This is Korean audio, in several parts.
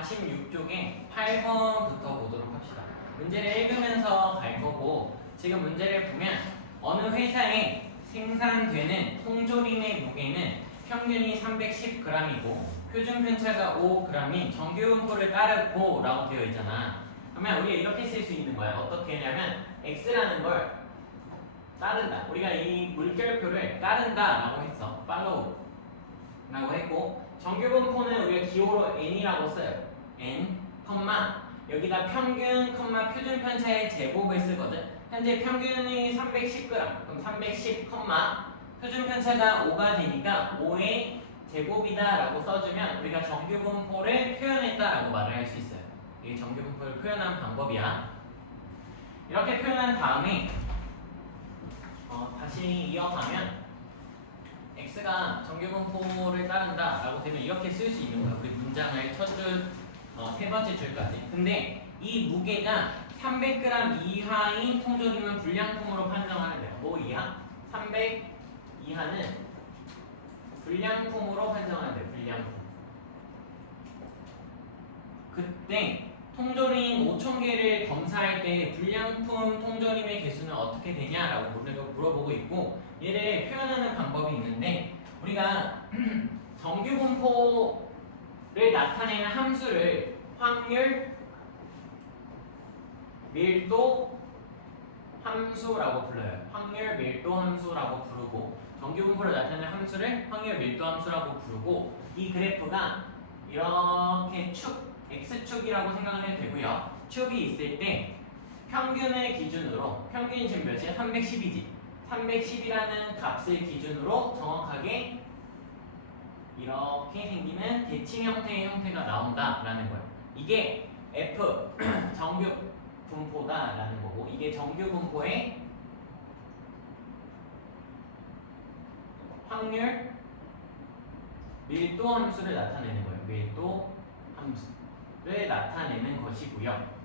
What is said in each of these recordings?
46쪽에 8번부터 보도록 합시다. 문제를 읽으면서 갈 거고, 지금 문제를 보면 어느 회사에 생산되는 통조림의 무게는 평균이 310g이고 표준 편차가 5g인 정규분포를 따르고 라고 되어 있잖아. 그러면 우리가 이렇게 쓸 수 있는 거야. 어떻게 하냐면 x라는 걸 따른다. 우리가 이 물결표를 따른다 라고 했어. follow 라고 했고, 정규분포는 우리가 기호로 n이라고 써요. n, 여기다 평균, 표준 편차의 제곱을 쓰거든. 현재 평균이 310g, 그럼 310, 표준 편차가 5가 되니까 5의 제곱이다 라고 써주면 우리가 정규분포를 표현했다 라고 말을 할 수 있어요. 이게 정규분포를 표현한 방법이야. 이렇게 표현한 다음에 다시 이어가면 x가 정규분포를 따른다 라고 되면 이렇게 쓸 수 있는 거야. 우리 문장을 첫 줄, 세 번째 줄까지. 근데 이 무게가 300g 이하인 통조림은 불량품으로 판정하는 거야. 뭐 이하? 300 이하는 불량품으로 판정하는 거야. 불량품. 그때 통조림 5,000개를 검사할 때 불량품 통조림의 개수는 어떻게 되냐라고 우리가 물어보고 있고, 얘를 표현하는 방법이 있는데, 우리가 정규분포를 나타내는 함수를 확률, 밀도 함수라고 불러요. 확률, 밀도 함수라고 부르고, 정규분포를 나타내는 함수를 확률, 밀도 함수라고 부르고, 이 그래프가 이렇게 x축이라고 생각을 해도 되고요. 축이 있을 때 평균을 기준으로, 평균이 지금 몇이야? 310이지. 310이라는 값을 기준으로 정확하게 이렇게 생기는 대칭 형태의 형태가 나온다라는 거예요. 이게 F 정규 분포다라는 거고, 이게 정규 분포의 확률, 밀도 함수를 나타내는 거예요. 밀도 함수를 나타내는 것이고요.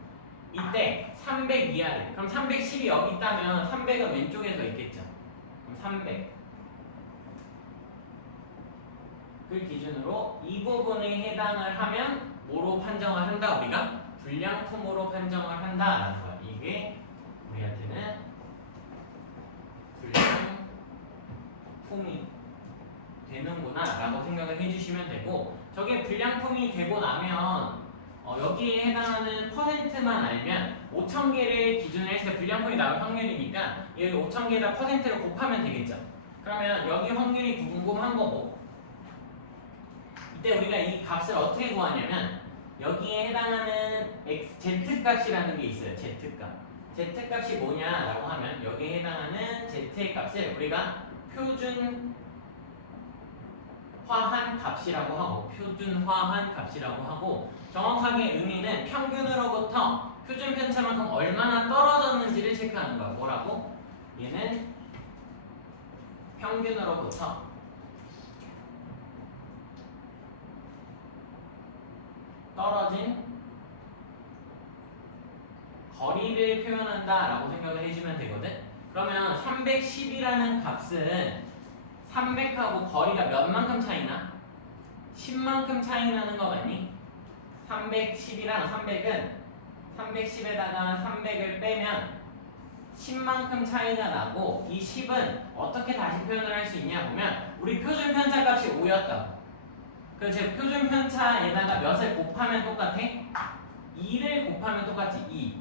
이때 300 이하를, 그럼 310이 여기 있다면 300은 왼쪽에 더 있겠죠. 그럼 300 그 기준으로 이 부분에 해당을 하면 뭐로 판정을 한다? 우리가 불량품으로 판정을 한다라는 거야. 이게 우리한테는 불량품이 되는구나 라고 생각을 해주시면 되고, 저게 불량품이 되고 나면 여기에 해당하는 퍼센트만 알면 5,000개를 기준으로 했을 때 불량품이 나올 확률이니까 여기 5,000개에다 퍼센트를 곱하면 되겠죠. 그러면 여기 확률이 궁금한 거고, 이때 우리가 이 값을 어떻게 구하냐면 여기에 해당하는 z값이라는 게 있어요. z값. z값이 뭐냐라고 하면 여기에 해당하는 z의 값을 우리가 표준화한 값이라고 하고, 정확하게 의미는 평균으로부터 표준 편차만큼 얼마나 떨어졌는지를 체크하는 거야. 뭐라고? 얘는 평균으로부터 떨어진 거리를 표현한다라고 생각을 해주면 되거든. 그러면 310이라는 값은 300하고 거리가 몇만큼 차이나? 10만큼 차이 나는 거 맞니? 310이랑 300은 310에다가 300을 빼면 10만큼 차이가 나고, 이 10은 어떻게 다시 표현을 할 수 있냐 보면 우리 표준 편차 값이 5였다. 그래서 제 표준 편차에다가 몇을 곱하면 똑같아? 2를 곱하면 똑같지. 2.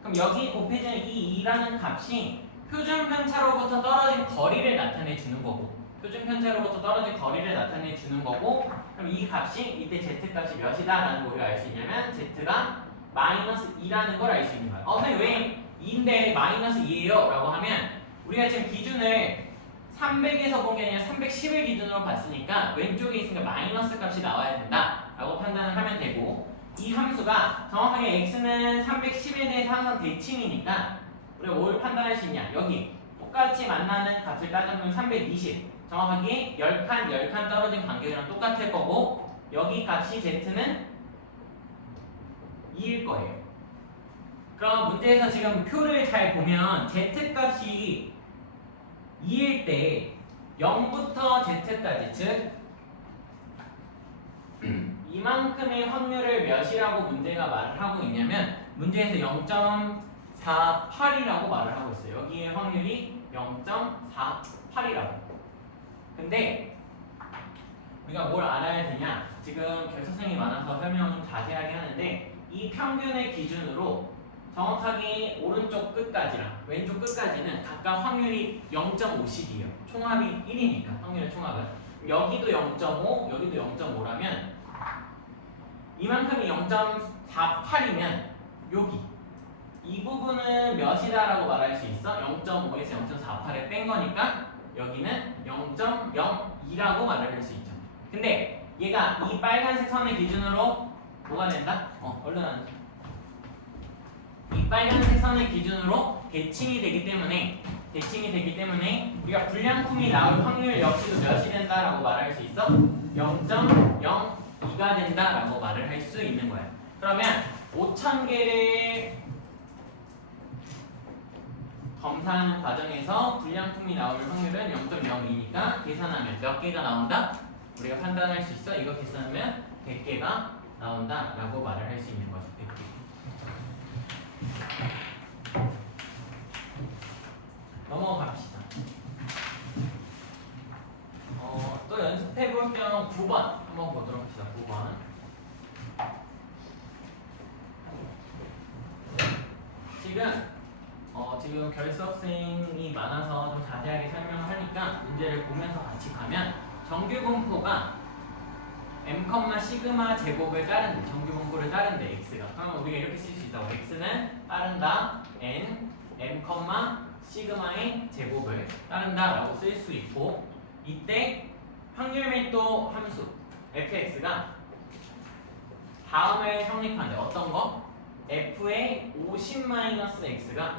그럼 여기 곱해지는 이 2라는 값이 표준 편차로부터 떨어진 거리를 나타내 주는 거고, 표준 편차로부터 떨어진 거리를 나타내 주는 거고, 그럼 이 값이 이때 z 값이 몇이다 라는 걸 우리가 알 수 있냐면 z가 -2라는 걸 알 수 있는 거야. 선생님 왜 2인데 -2예요? 라고 하면 우리가 지금 기준을 300에서 본 게 아니라 310을 기준으로 봤으니까 왼쪽에 있으니까 마이너스 값이 나와야 된다 라고 판단을 하면 되고, 이 함수가 정확하게 x는 310에 대해서 항상 대칭이니까 우리가 뭘 판단할 수 있냐? 여기 똑같이 만나는 값을 따져보면 320, 정확하게 10칸 떨어진 간격이랑 똑같을 거고, 여기 값이 z는 2일 거예요. 그럼 문제에서 지금 표를 잘 보면 z값이 2일 때 0부터 z까지, 즉 이 이만큼의 확률을 몇이라고 문제가 말을 하고 있냐면 문제에서 0.48이라고 말을 하고 있어요. 여기의 확률이 0.48이라고. 근데 우리가 뭘 알아야 되냐? 지금 결석생이 많아서 설명을 좀 자세하게 하는데 이 평균의 기준으로 정확하게 오른쪽 끝까지랑 왼쪽 끝까지는 각각 확률이 0.5씩이에요. 총합이 1이니까 확률의 총합은 여기도 0.5, 여기도 0.5라면 이만큼이 0.48이면 여기 이 부분은 몇이다라고 말할 수 있어? 0.5에서 0.48에 뺀 거니까 여기는 0.02라고 말을 할 수 있죠. 근데 얘가 이 빨간색 선의 기준으로 뭐가 된다? 얼른 앉아. 이 빨간색 선의 기준으로 대칭이 되기 때문에 우리가 불량품이 나올 확률 역시도 몇이 된다라고 말할 수 있어? 0.02가 된다라고 말을 할 수 있는 거야. 그러면 5,000개를 검사하는 과정에서 불량품이 나올 확률은 0.02니까 계산하면 몇 개가 나온다? 우리가 판단할 수 있어. 이거 계산하면 100개가 나온다라고 말을 할 수 있는 거죠. 100개. 넘어갑시다. 또 연습해볼 겸 9번 한번 보도록 합시다. 9번. 지금 결석생이 많아서 좀 자세하게 설명을 하니까 문제를 보면서 같이 가면 정규 분포가 m, 시그마 제곱을 따른대. 정규 분포를 따른대. x가. 그러면 우리가 이렇게 쓸 수 있다고. x는 따른다. n, m, 시그마의 제곱을 따른다 라고 쓸 수 있고 이때 확률 밀도 함수 fx가 다음을 성립하는데 어떤 거? f의 50-x가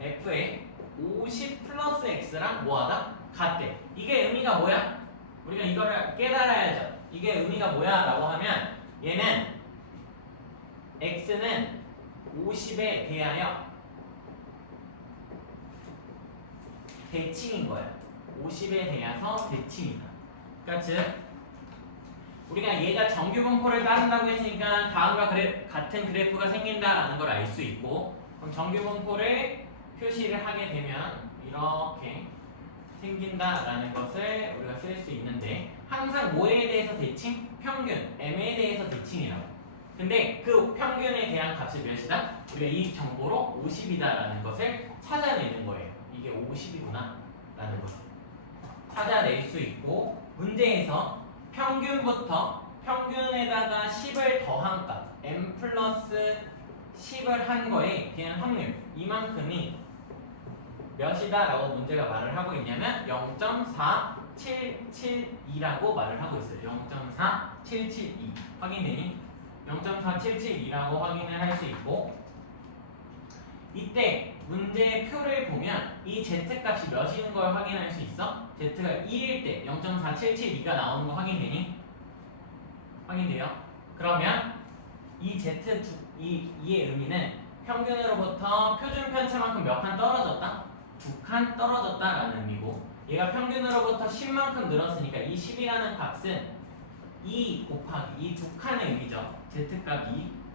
f의 50 플러스 x랑 뭐하다? 같대. 이게 의미가 뭐야? 우리가 이거를 깨달아야죠. 이게 의미가 뭐야? 라고 하면 얘는 x는 50에 대하여 대칭인 거야. 50에 대해서 대칭이다. 그러니까 즉 우리가 얘가 정규 분포를 따른다고 했으니까 다음과 같은 그래프가 생긴다라는 걸 알 수 있고 그럼 정규 분포를 표시를 하게 되면 이렇게 생긴다라는 것을 우리가 쓸 수 있는데 항상 뭐에 대해서 대칭? 평균, m에 대해서 대칭이라고. 근데 그 평균에 대한 값이 몇이다? 우리가 이 정보로 50이다라는 것을 찾아내는 거예요. 이게 50이구나 라는 것을 찾아낼 수 있고 문제에서 평균부터 평균에다가 10을 더한 값 m 플러스 10을 한 거에 대한 확률 이만큼이 몇이다 라고 문제가 말을 하고 있냐면 0.4772라고 말을 하고 있어요. 0.4772 확인되니? 0.4772라고 확인을 할 수 있고 이때 문제의 표를 보면 이 z값이 몇인 걸 확인할 수 있어? z가 1일 때 0.4772가 나오는 거 확인되니? 확인돼요? 그러면 이 이의 의미는 평균으로부터 표준 편차만큼 몇 칸 떨어졌다? 2칸 떨어졌다라는 의미고 얘가 평균으로부터 10만큼 늘었으니까 이 10이라는 값은 2 곱하기 이 2칸의 의미죠. z값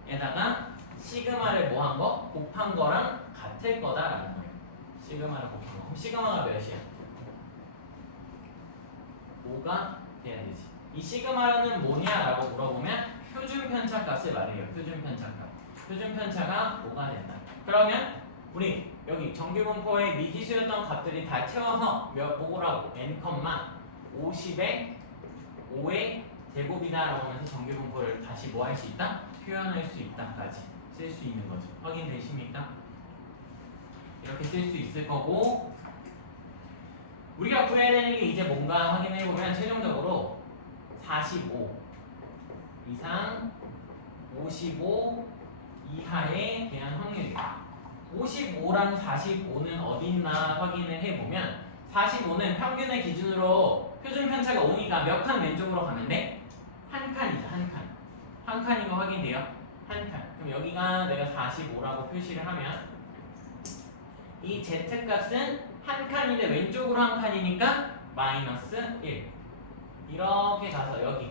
2에다가 시그마를 뭐 한 거? 곱한 거랑 같을 거다라는 거예요. 시그마를 곱한 거. 그럼 시그마가 몇이야? 5가 돼야 되지. 이 시그마는 뭐냐라고 물어보면 표준 편차 값을 말해요. 표준 편차 값. 표준 편차가 5가 된다. 그러면 우리 여기 정규 분포의 미지수였던 값들이 다 채워서 뭐라고? n, 50에 5의 제곱이다라고 하면서 정규 분포를 다시 뭐 할 수 있다? 표현할 수 있다까지 쓸 수 있는 거죠. 확인되십니까? 이렇게 쓸 수 있을 거고 우리가 구해야 되는 게 이제 뭔가 확인해보면 최종적으로 45 이상 55 이하에 대한 확률이다. 55랑 45는 어디 있나 확인을 해보면 45는 평균의 기준으로 표준 편차가 5니까 몇 칸 왼쪽으로 가면 돼? 한 칸이죠. 한 칸. 한 칸인 거 확인돼요? 한 칸. 그럼 여기가 내가 45라고 표시를 하면 이 z값은 한 칸인데 왼쪽으로 한 칸이니까 마이너스 1 이렇게 가서 여기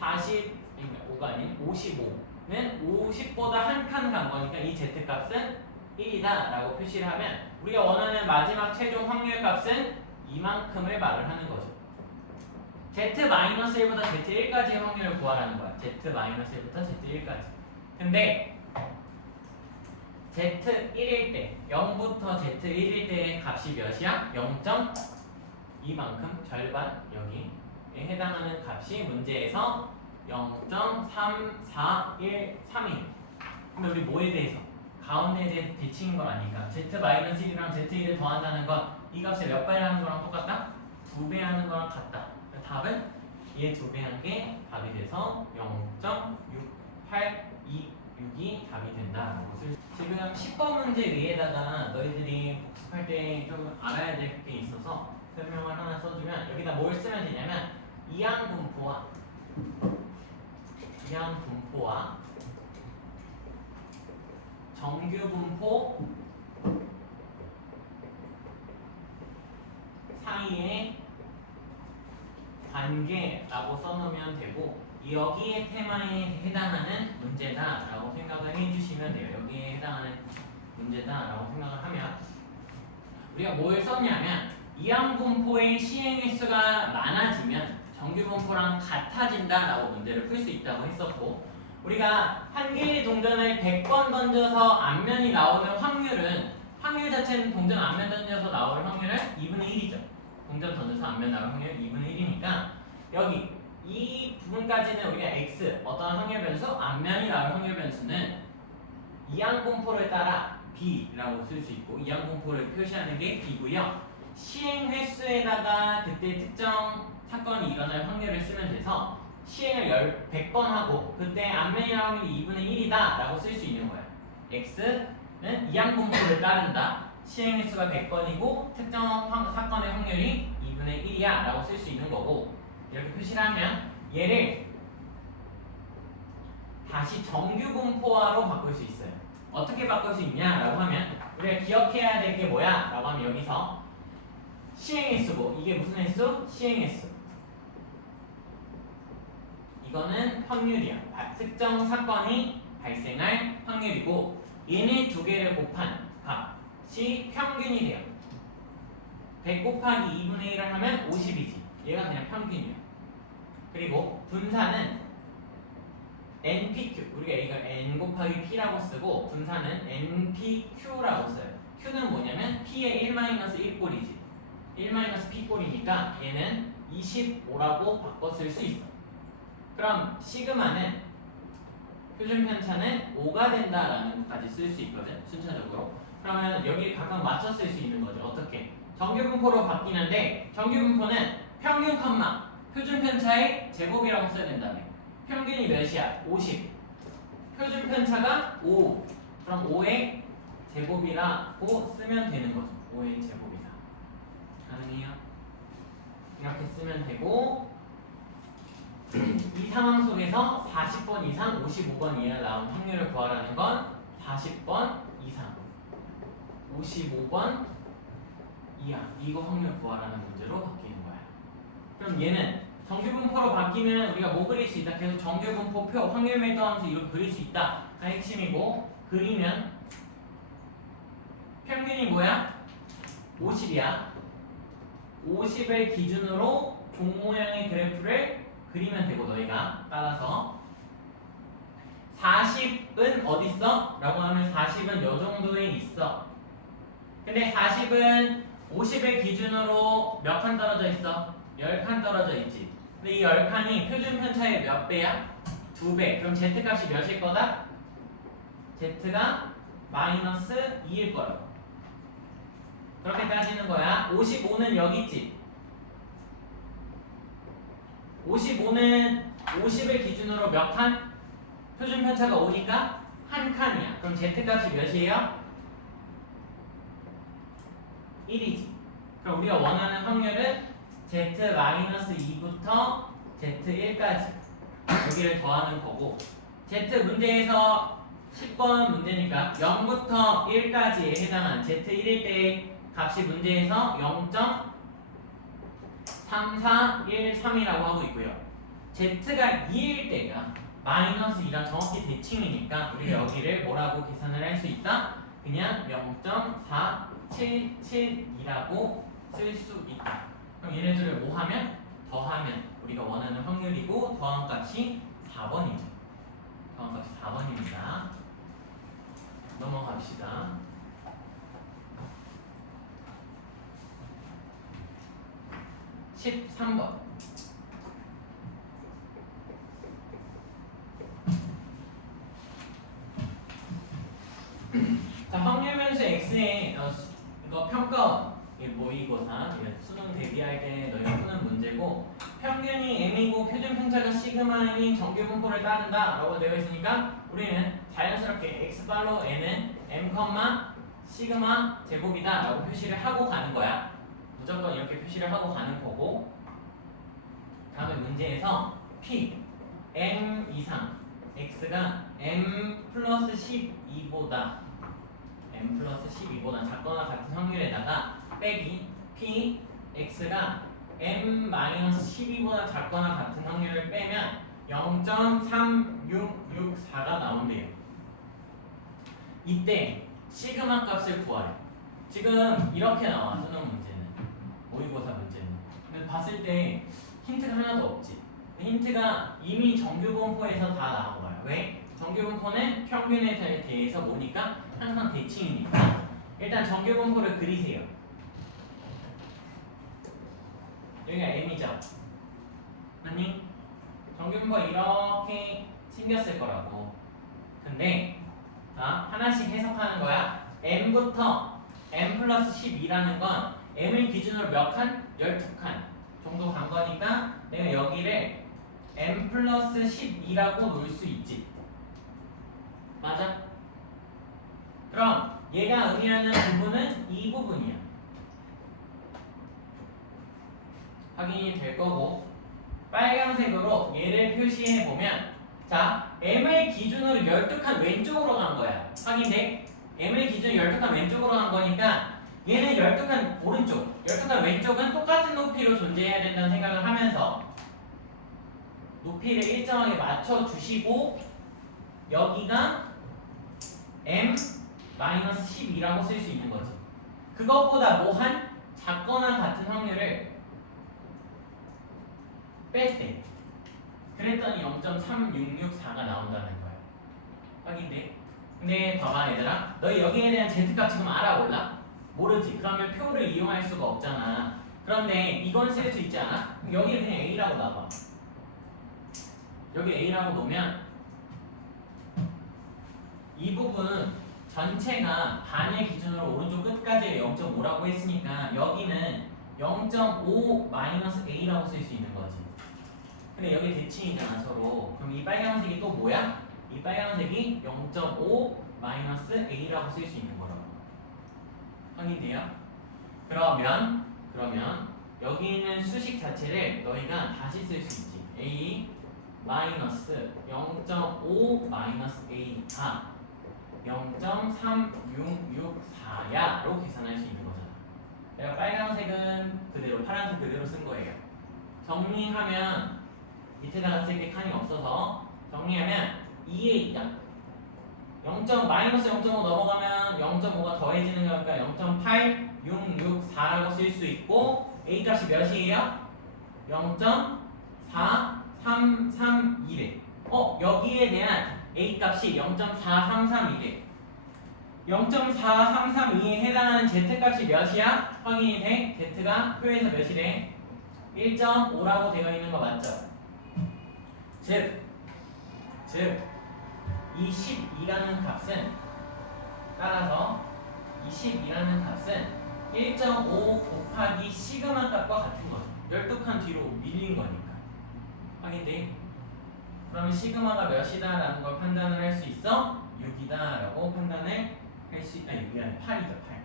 5가 아닌 55는 50보다 한 칸 간 거니까 이 z값은 1이다 라고 표시를 하면 우리가 원하는 마지막 최종 확률 값은 이만큼을 말을 하는 거죠. z-1보다 z1까지의 확률을 구하라는 거야. z-1부터 z1까지. 근데 z1일 때 0부터 z1일 때의 값이 몇이야? 0.2만큼 절반 여기에 해당하는 값이 문제에서 0.3413이. 근데 우리 뭐에 대해서? 가운데에 대해서 대칭인 걸 아니까 z-1이랑 z1을 더한다는 건 이 값을 몇 배 하는 거랑 똑같다? 2배 하는 거랑 같다. 답은 얘 2배 한 게 답이 돼서 0.6826이 답이 된다. 지금 10번 문제 위에다가 너희들이 복습할 때 좀 알아야 될 게 있어서 설명을 하나 써주면 여기다 뭘 쓰면 되냐면 이항분포와 정규분포 사이의 관계라고 써놓으면 되고 여기에 테마에 해당하는 문제다라고 생각을 해주시면 돼요. 여기에 해당하는 문제다라고 생각을 하면 우리가 뭘 썼냐면 이항분포의 시행횟수가 많아지면 정규분포랑 같아진다라고 문제를 풀 수 있다고 했었고 우리가 한 개의 동전을 100번 던져서 앞면이 나오는 확률 자체는 동전 앞면 던져서 나올 확률은 2분의 1이죠. 동전 던져서 앞면 나올 확률 2분의 1이니까 여기 이 부분까지는 우리가 x 어떤 확률 변수 앞면이 나올 확률 변수는 이항분포를 따라 b라고 쓸 수 있고 이항분포를 표시하는 게 b고요. 시행 횟수에다가 그때 특정 사건이 일어날 확률을 쓰면 돼서 시행을 100번 하고 그때 앞면이 나올 확률이 2분의 1이다 라고 쓸 수 있는 거예요. x는 이항분포를 따른다. 시행 횟수가 100번이고 특정 사건의 확률이 2분의 1이야 라고 쓸 수 있는 거고 이렇게 표시를 하면 얘를 다시 정규분포화로 바꿀 수 있어요. 어떻게 바꿀 수 있냐라고 하면 우리가 기억해야 될 게 뭐야? 라고 하면 여기서 시행횟수고 이게 무슨 횟수? 시행횟수. 이거는 확률이야. 특정 사건이 발생할 확률이고 얘네 두 개를 곱한 값이 평균이 돼요. 100 곱하기 2분의 1을 하면 50이지. 얘가 그냥 평균이야. 그리고 분사는 NPQ. 우리가 이걸 N 곱하기 P라고 쓰고 분사는 NPQ라고 써요. Q는 뭐냐면 P의 1-1꼴이지. 1-P꼴이니까 얘는 25라고 바꿔 쓸 수 있어. 그럼 시그마는 표준 편차는 5가 된다라는 것까지 쓸 수 있거든. 순차적으로. 그러면 여기 각각 맞춰 쓸 수 있는 거죠. 어떻게? 정규분포로 바뀌는데 정규분포는 평균 컴마 표준 편차의 제곱이라고 써야 된다며. 평균이 몇이야? 50. 표준 편차가 5. 그럼 5의 제곱이라고 쓰면 되는 거죠. 5의 제곱이다. 가능해요? 이렇게 쓰면 되고 이 상황 속에서 40번 이상 55번 이하 나온 확률을 구하라는 건 40번 이상 55번 이하 이거 확률 구하라는 문제로 바뀌는 거야. 그럼 얘는 정규분포로 바뀌면 우리가 뭐 그릴 수 있다? 계속 정규분포표 확률 매도하면서 이걸 그릴 수 있다. 가 핵심이고 그리면 평균이 뭐야? 50이야. 50을 기준으로 종 모양의 그래프를 그리면 되고 너희가 따라서 40은 어디 있어? 라고 하면 40은 요 정도에 있어. 근데 40은 50을 기준으로 몇 칸 떨어져 있어? 10칸 떨어져 있지. 근데 이 10칸이 표준 편차의 몇 배야? 2배. 그럼 z값이 몇일 거다? z가 마이너스 2일 거라고. 그렇게 따지는 거야. 55는 여기 있지. 55는 50을 기준으로 몇 칸? 표준 편차가 5니까 한 칸이야. 그럼 z값이 몇이에요? 1이지. 그럼 우리가 원하는 확률은 z-2부터 z1까지 여기를 더하는 거고 z 문제에서 10번 문제니까 0부터 1까지에 해당하는 z1일 때의 값이 문제에서 0.3413이라고 하고 있고요. z가 2일 때가 마이너스 2랑 정확히 대칭이니까 우리가 여기를 뭐라고 계산을 할 수 있다? 그냥 0.477이라고 쓸 수 있다. 그럼 얘네들을 뭐 하면? 더하면 우리가 원하는 확률이고 더한 값이 4번이죠. 더한 값이 4번입니다. 넘어갑시다. 13번. 자, 확률 변수 x의 이거 평가원 모의고사 수능 대비할 때 너희가 푸는 문제고 평균이 m이고 표준 편차가 시그마인 정규 분포를 따른다 라고 되어 있으니까 우리는 자연스럽게 x발로 n은 m, 시그마 제곱이다 라고 표시를 하고 가는 거야. 무조건 이렇게 표시를 하고 가는 거고 다음에 문제에서 p m 이상 x가 m 플러스 12보다 작거나 같은 확률에다가 빼기 p x가 m 마이너스 12보다 작거나 같은 확률을 빼면 0.3664가 나온대요. 이때 시그마 값을 구하래. 지금 이렇게 나와 수능 문제는 모의고사 문제는. 근데 봤을 때 힌트가 하나도 없지. 힌트가 이미 정규분포에서 다 나온 거야. 왜? 정규분포는 평균에 대해서 뭐니까? 항상 대칭이니까. 일단 정규분포를 그리세요. 여기가 m이죠. 맞니? 정규분포가 이렇게 생겼을 거라고. 근데 자, 하나씩 해석하는 거야. m부터 m 플러스 12라는 건 m을 기준으로 몇 칸? 12칸 정도 간 거니까 내가 여기를 m 플러스 12라고 놓을 수 있지. 맞아? 그럼 얘가 의미하는 부분은 이 부분이야. 확인이 될 거고 빨간색으로 얘를 표시해 보면 자, m을 기준으로 12칸 왼쪽으로 간 거야. 확인돼? m을 기준으로 12칸 왼쪽으로 간 거니까 얘는 12칸 오른쪽, 12칸 왼쪽은 똑같은 높이로 존재해야 된다는 생각을 하면서 높이를 일정하게 맞춰주시고 여기가 m-12라고 쓸 수 있는 거지. 그것보다 뭐한 작거나 같은 확률을 뺐대. 그랬더니 0.3664가 나온다는 거야. 확인돼? 근데 봐봐 얘들아, 너희 여기에 대한 z값 지금 알아 몰라? 모르지. 그러면 표를 이용할 수가 없잖아. 그런데 이건 쓸 수 있지 않아? 그럼 여기를 그냥 a라고 놔봐. 여기 a라고 놓으면 이 부분은 전체가 반의 기준으로 오른쪽 끝까지 0.5라고 했으니까 여기는 0.5-a라고 쓸 수 있는 거지. 근데 여기 대칭이잖아 서로. 그럼 이 빨간색이 또 뭐야? 이 빨간색이 0.5-a라고 쓸 수 있는 거라고. 확인돼요? 그러면 여기 있는 수식 자체를 너희가 다시 쓸 수 있지. a 마이너스 0.5-a가 0.3664야로 계산할 수 있는 거잖아. 내가 빨간색은 그대로, 파란색 그대로 쓴 거예요. 정리하면 밑에다가 쓸 게 칸이 없어서 정리하면 2에 0.-0.5 넘어가면 0.5가 더해지는 거니까 0.8664라고 쓸 수 있고 a 값이 몇이에요? 0.4332래. 여기에 대한 a 값이 0.4332래. 0.4332에 해당하는 z 값이 몇이야? 확인이 돼? z가 표에서 몇이래? 1.5라고 되어 있는 거 맞죠? 즉 이 12라는 값은 따라서 이 12라는 값은 1.5 곱하기 시그마 값과 같은 거죠. 12칸 뒤로 밀린 거니까. 확인돼? 그러면 시그마가 몇이다 라는 걸 판단을 할 수 있어? 6이다 라고 판단을 할 수 있다. 미안해, 8이죠. 8.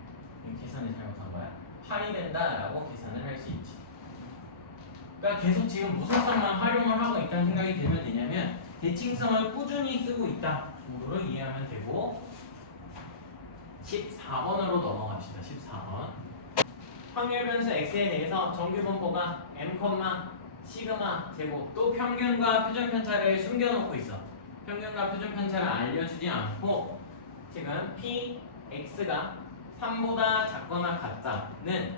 계산을 잘못한 거야. 8이 된다 라고 계산을 할 수 있지. 그러니까 계속 지금 무선성만 활용을 하고 있다는 생각이 들면 되냐면 대칭성을 꾸준히 쓰고 있다 정도로 이해하면 되고 14번으로 넘어갑시다. 14번 확률 변수 x에 대해서 정규분포가 m, 시그마 제곱 또 평균과 표준 편차를 숨겨놓고 있어. 평균과 표준 편차를 알려주지 않고 지금 px가 3보다 작거나 같다는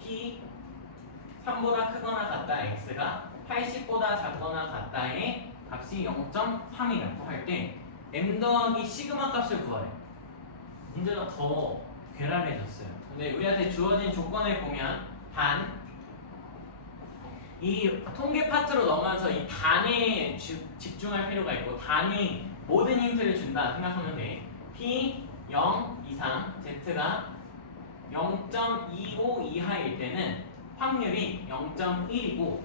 p 3보다 크거나 같다 x가 80보다 작거나 같다의 값이 0.3이라고 할 때 m 더하기 시그마 값을 구하래. 문제가 더 괴랄해졌어요. 근데 우리한테 주어진 조건을 보면 단 이 통계 파트로 넘어와서 이 단에 집중할 필요가 있고 단이 모든 힌트를 준다 생각하면 돼. p 0 이상 z가 0.25 이하일 때는 확률이 0.1이고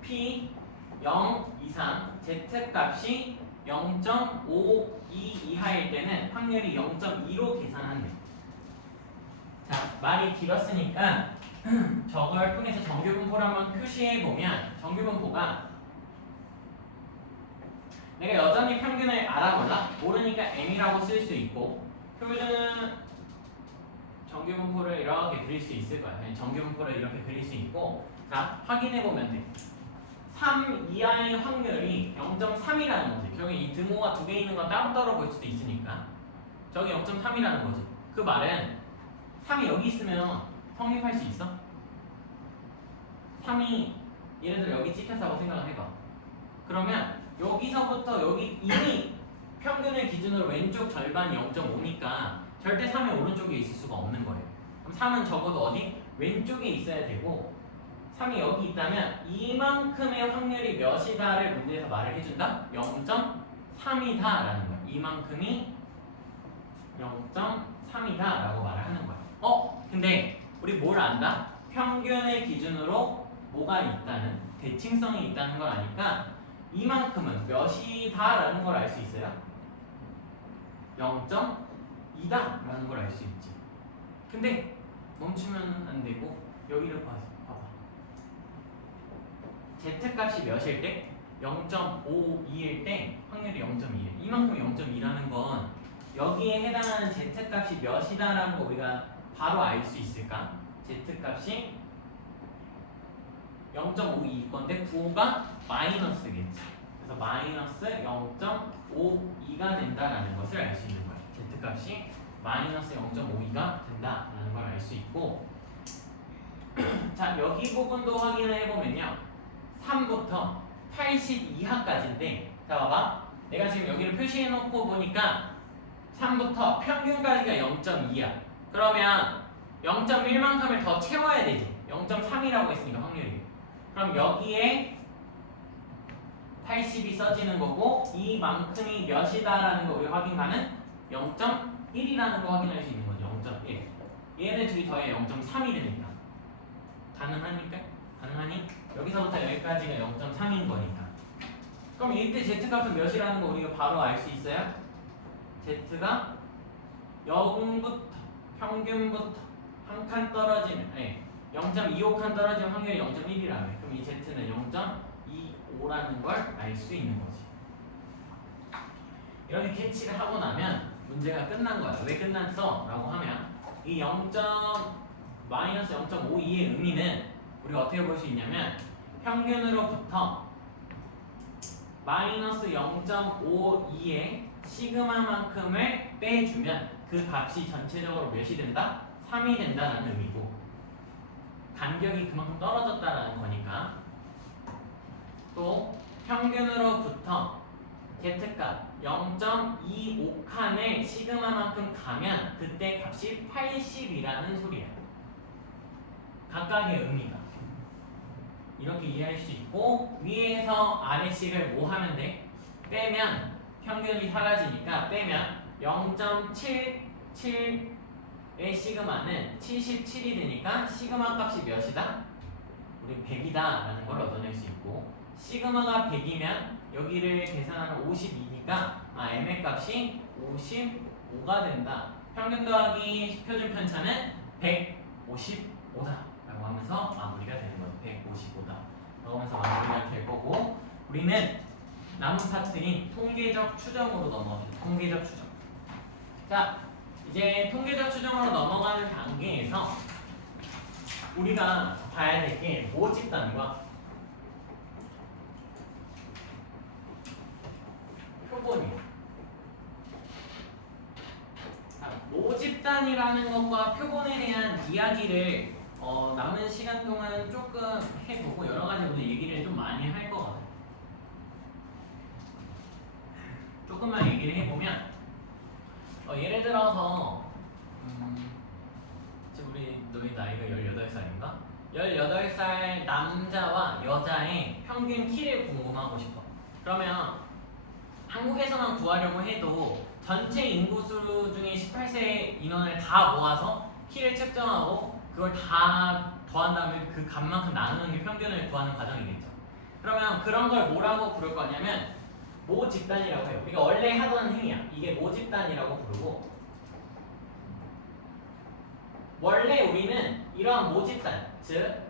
p 0 이상 z 값이 0.52 이하일 때는 확률이 0.2로 계산한대. 자, 말이 길었으니까 저걸 통해서 정규분포를 한번 표시해보면 정규분포가 내가 여전히 평균을 알아볼라? 모르니까 m이라고 쓸 수 있고 표준은 정규분포를 이렇게 그릴 수 있을 거야. 정규분포를 이렇게 그릴 수 있고 자, 확인해보면 돼. 3 이하의 확률이 0.3이라는 거지. 결국 이 등호가 두 개 있는 건 따로따로 볼 수도 있으니까 저기 0.3이라는 거지. 그 말은 3이 여기 있으면 성립할 수 있어? 3이 예를 들어 여기 찍혔다고 생각을 해봐. 그러면 여기서부터 여기 이미 평균을 기준으로 왼쪽 절반이 0.5니까 절대 3의 오른쪽에 있을 수가 없는 거예요. 그럼 3은 적어도 어디? 왼쪽에 있어야 되고 3이 여기 있다면 이만큼의 확률이 몇이다를 문제에서 말을 해준다? 0.3이다 라는 거야. 이만큼이 0.3이다 라고 말을 하는 거야. 근데 우리 뭘 안다? 평균을 기준으로 뭐가 있다는 대칭성이 있다는 걸 아니까 이만큼은 몇이다 라는 걸 알 수 있어요. 0.2다 라는 걸 알 수 있지. 근데 멈추면 안 되고 여기를 봐봐. z값이 몇일 때? 0.52일 때 확률이 0.2래. 이만큼 0.2라는 건 여기에 해당하는 z값이 몇이다라는 거 우리가 바로 알 수 있을까? z값이 0.52일 건데 9가 마이너스겠지. 그래서 마이너스 0.52가 된다라는 것을 알 수 있는 거예요. z값이 마이너스 0.52가 된다라는 걸 알 수 있고 자, 여기 부분도 확인을 해보면요. 3부터 80 이하까지인데 자, 봐봐. 내가 지금 여기를 표시해놓고 보니까 3부터 평균까지가 0.2야. 그러면 0.1만큼을 더 채워야 되지. 0.3이라고 했으니까 확률이. 그럼 여기에 80이 써지는 거고 이만큼이 몇이다라는 거 우리 확인 가는 0.1이라는 거 확인할 수 있는 거죠. 0.1. 얘네 둘이 더해 0.3이 되니까. 가능하니까? 가능하니? 여기서부터 여기까지가 0.3인 거니까. 그럼 이때 z값은 몇이라는 거 우리가 바로 알 수 있어요? z가 0부터 평균부터 한 칸 떨어지면 0.25칸 떨어지면 확률이 0.1이라며. 그럼 이 z는 0.25라는 걸 알 수 있는 거지. 이렇게 캐치를 하고 나면 문제가 끝난 거야. 왜 끝났어? 라고 하면 이 마이너스 0.52의 의미는 우리가 어떻게 볼 수 있냐면 평균으로부터 마이너스 0.52의 시그마만큼을 빼주면 그 값이 전체적으로 몇이 된다? 3이 된다는 의미고 간격이 그만큼 떨어졌다라는 거니까 또 평균으로부터 z값 0.25칸을 시그마만큼 가면 그때 값이 80이라는 소리야. 각각의 의미가 이렇게 이해할 수 있고 위에서 아래식을 뭐 하면 돼? 빼면 평균이 사라지니까 빼면 0.77의 시그마는 77이 되니까 시그마 값이 몇이다? 우리 100이다 라는 걸 얻어낼 수 있고 시그마가 100이면 여기를 계산하면 52니까 m의 값이 55가 된다. 평균 더하기 표준 편차는 155다 라고 하면서 마무리가 되는 거죠. 155다 라고 하면서 마무리가 될 거고 우리는 남은 파트인 통계적 추정으로 넘어갑니다. 통계적 추정. 자, 이제 통계적 추정으로 넘어가는 단계에서 우리가 봐야 될 게 뭐 집단과 표본이에요. 모집단이라는 것과 표본에 대한 이야기를 남은 시간 동안 조금 해보고 여러 가지 오늘 얘기를 좀 많이 할 거거든. 조금만 얘기를 해보면 예를 들어서 지금 우리 너희 나이가 18살인가? 18살 남자와 여자의 평균 키를 궁금하고 싶어. 그러면 한국에서만 구하려고 해도 전체 인구수 중에 18세 인원을 다 모아서 키를 측정하고 그걸 다 더한 다음에 그 값만큼 나누는 게 평균을 구하는 과정이겠죠. 그러면 그런 걸 뭐라고 부를 거냐면 모집단이라고 해요. 우리가 원래 하던 행위야. 이게 모집단이라고 부르고, 원래 우리는 이러한 모집단, 즉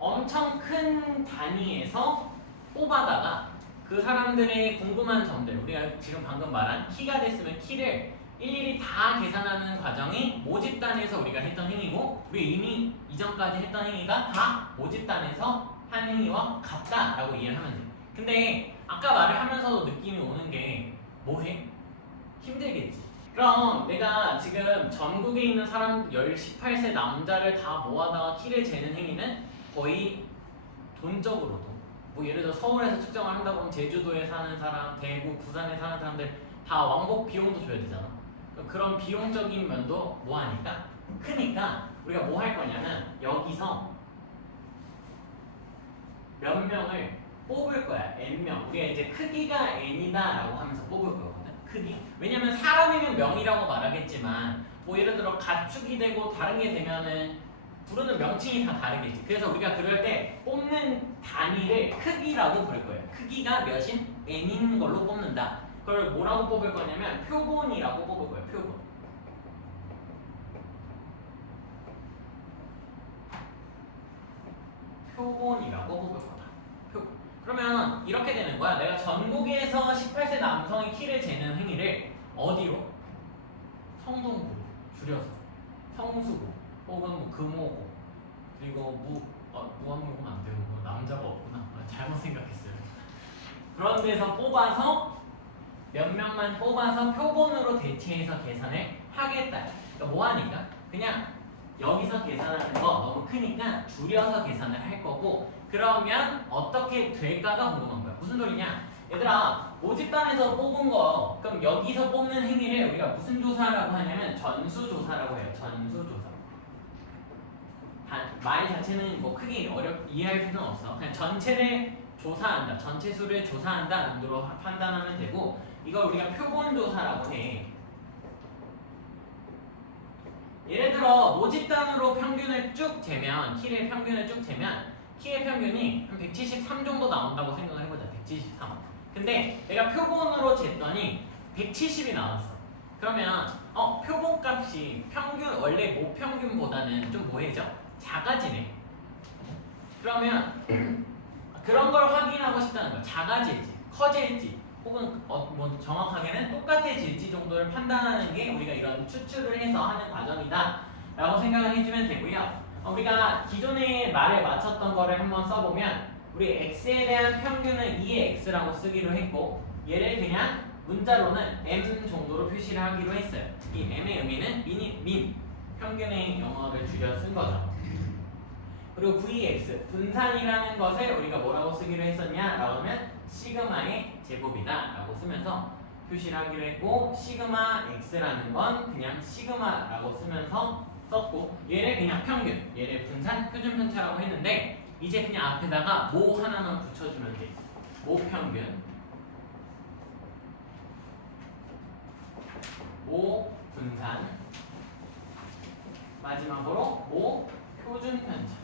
엄청 큰 단위에서 뽑아다가 그 사람들의 궁금한 점들, 우리가 지금 방금 말한 키가 됐으면 키를 일일이 다 계산하는 과정이 모집단에서 우리가 했던 행위고, 우리 이미 이전까지 했던 행위가 다 모집단에서 한 행위와 같다라고 이해를 하면 돼. 근데 아까 말을 하면서도 느낌이 오는 게 뭐해? 힘들겠지. 그럼 내가 지금 전국에 있는 사람 18세 남자를 다 모아다가 키를 재는 행위는 거의 돈적으로도, 뭐 예를 들어 서울에서 측정을 한다고 하면 제주도에 사는 사람, 대구, 부산에 사는 사람들 다 왕복 비용도 줘야 되잖아. 그런 비용적인 면도 뭐하니까? 크니까 우리가 뭐 할 거냐면 여기서 몇 명을 뽑을 거야. n명. 우리가 이제 크기가 n이다 라고 하면서 뽑을 거거든. 크기. 왜냐면 사람이면 명이라고 말하겠지만 뭐 예를 들어 가축이 되고 다른 게 되면은 부르는 명칭이 다 다르겠지. 그래서 우리가 그럴 때 뽑는 단위를 크기라고 부를 거예요. 크기가 몇인? n인 걸로 뽑는다. 그걸 뭐라고 뽑을 거냐면 표본이라고 뽑을 거예요. 표본. 표본이라고 뽑을 거다. 표본. 그러면 이렇게 되는 거야. 내가 전국에서 18세 남성의 키를 재는 행위를 어디로? 성동구로 줄여서 성수구 혹은 뭐 금호구, 그리고 무한무금 안 되고 뭐 남자가 없구나. 잘못 생각했어요. 그런 데서 뽑아서 몇 명만 뽑아서 표본으로 대체해서 계산을 하겠다. 그러니까 뭐 하니까? 그냥 여기서 계산하는 거 너무 크니까 줄여서 계산을 할 거고, 그러면 어떻게 될까가 궁금한 거야. 무슨 소리냐? 얘들아, 모집단에서 뽑은 거, 그럼 여기서 뽑는 행위를 우리가 무슨 조사라고 하냐면 전수조사라고 해요. 전수조사. 말 자체는 뭐 크게 이해할 필요는 없어. 그냥 전체를 조사한다, 전체 수를 조사한다 정도로 판단하면 되고, 이걸 우리가 표본조사라고 해. 예를 들어 모집단으로 평균을 쭉 재면, 키의 평균을 쭉 재면 키의 평균이 한 173 정도 나온다고 생각을 해보자. 173. 근데 내가 표본으로 쟀더니 170이 나왔어. 그러면 표본값이 평균 원래 모평균보다는 좀 뭐해져? 작아지네. 그러면 그런 걸 확인하고 싶다는 거야. 작아질지, 커질지, 혹은 뭐 정확하게는 똑같아질지 정도를 판단하는 게 우리가 이런 추출을 해서 하는 과정이다 라고 생각을 해주면 되고요. 우리가 기존에 말에 맞췄던 거를 한번 써보면, 우리 x에 대한 평균은 2의 x라고 쓰기로 했고, 얘를 그냥 문자로는 m 정도로 표시를 하기로 했어요. 이 m의 의미는 민, 평균의 영어를 줄여 쓴 거죠. 그리고 vx, 분산이라는 것을 우리가 뭐라고 쓰기로 했었냐 라고 하면 시그마의 제곱이다 라고 쓰면서 표시를 하기로 했고, 시그마 x라는 건 그냥 시그마라고 쓰면서 썼고, 얘를 그냥 평균, 얘를 분산, 표준 편차라고 했는데, 이제 그냥 앞에다가 모 하나만 붙여주면 돼. 모 평균, 모 분산, 마지막으로 모 표준 편차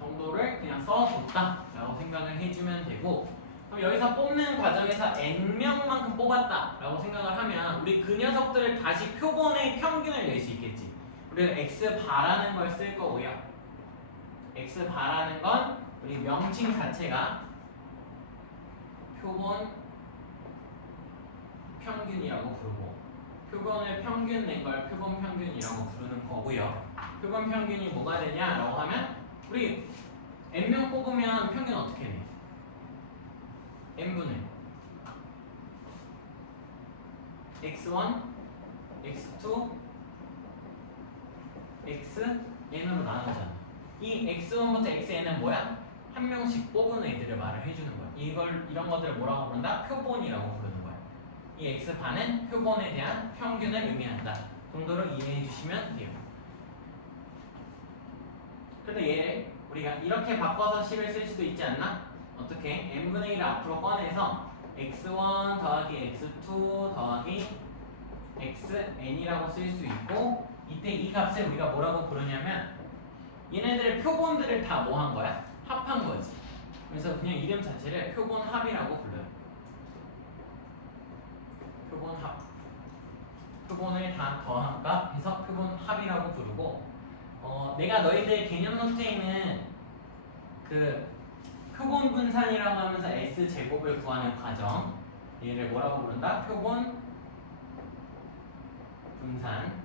정도를 그냥 써줬다 라고 생각을 해주면 되고, 그럼 여기서 뽑는 과정에서 n명만큼 뽑았다 라고 생각을 하면 우리 그 녀석들을 다시 표본의 평균을 낼 수 있겠지. 우리는 x바라는 걸 쓸 거고요. x바라는 건 우리 명칭 자체가 표본 평균이라고 부르고, 표본을 평균 낸 걸 표본 평균이라고 부르는 거고요. 표본 평균이 뭐가 되냐라고 하면, 우리 n명 뽑으면 평균 어떻게 내? n분의 x1, x2, xn으로 나누잖아. 이 x1부터 xn은 뭐야? 한 명씩 뽑은 애들을 말을 해주는 거야. 이런 것들을 뭐라고 부른다? 표본이라고 부르는 거야. 이 x반은 표본에 대한 평균을 의미한다 정도로 이해해 주시면 돼요. 근데 얘를 우리가 이렇게 바꿔서 10을 쓸 수도 있지 않나? 어떻게? n분의 1을 앞으로 꺼내서 x1 더하기 x2 더하기 xn이라고 쓸 수 있고, 이때 이 값을 우리가 뭐라고 부르냐면 얘네들의 표본들을 다 뭐 한 거야? 합한 거지. 그래서 그냥 이름 자체를 표본합이라고 불러요. 표본합. 표본을 다 더한 값 해서 표본합이라고 부르고, 내가 너희들 개념 노트에 있는 그 표본 분산이라고 하면서 S 제곱을 구하는 과정, 얘를 뭐라고 부른다? 표본 분산.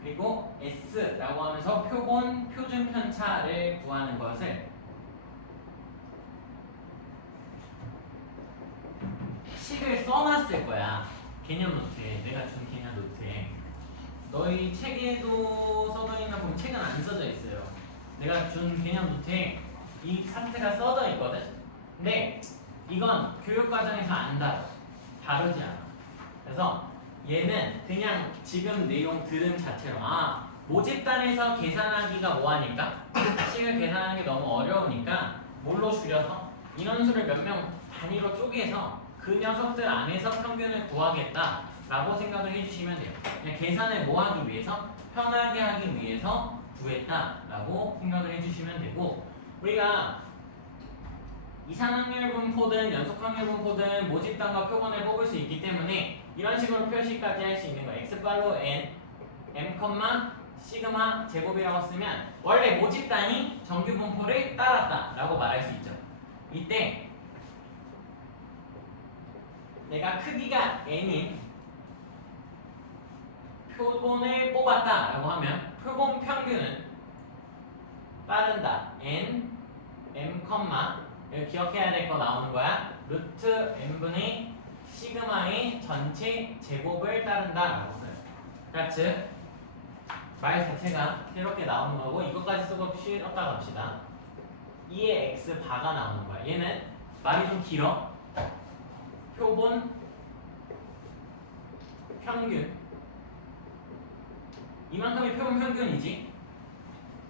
그리고 S라고 하면서 표본 표준 편차를 구하는 것을 식을 써놨을 거야. 개념 노트에, 내가 준 개념 노트에. 너희 책에도 써져 있나 보면 책은 안 써져 있어요. 내가 준 개념 노트에 이 사태가 써져 있거든. 근데 이건 교육 과정에서 안 다루지 않아. 그래서 얘는 그냥 지금 내용 들은 자체로 모집단에서 계산하기가 뭐하니까 식을 계산하는 게 너무 어려우니까 뭘로 줄여서 인원수를 몇 명 단위로 쪼개서 그 녀석들 안에서 평균을 구하겠다라고 생각을 해주시면 돼요. 그냥 계산을 뭐 하기 위해서? 편하게 하기 위해서 구했다라고 생각을 해주시면 되고, 우리가 이상확률 분포든 연속확률 분포든 모집단과 표본을 뽑을 수 있기 때문에 이런 식으로 표시까지 할 수 있는 거예요. x발로 n, m, 시그마 제곱이라고 쓰면 원래 모집단이 정규 분포를 따랐다라고 말할 수 있죠. 이때 내가 크기가 n인 표본을 뽑았다라고 하면 표본 평균은 따른다 n, m, 여기 기억해야 될 거 나오는 거야. 루트 n분의 시그마의 전체 제곱을 따른다 라고 써요. 그러니까 즉, 말 자체가 새롭게 나오는 거고, 이것까지 쓰고 쉬었다 갑시다. 2의 x 바가 나오는 거야. 얘는 말이 좀 길어. 표본 평균, 이만큼이 표본 평균이지.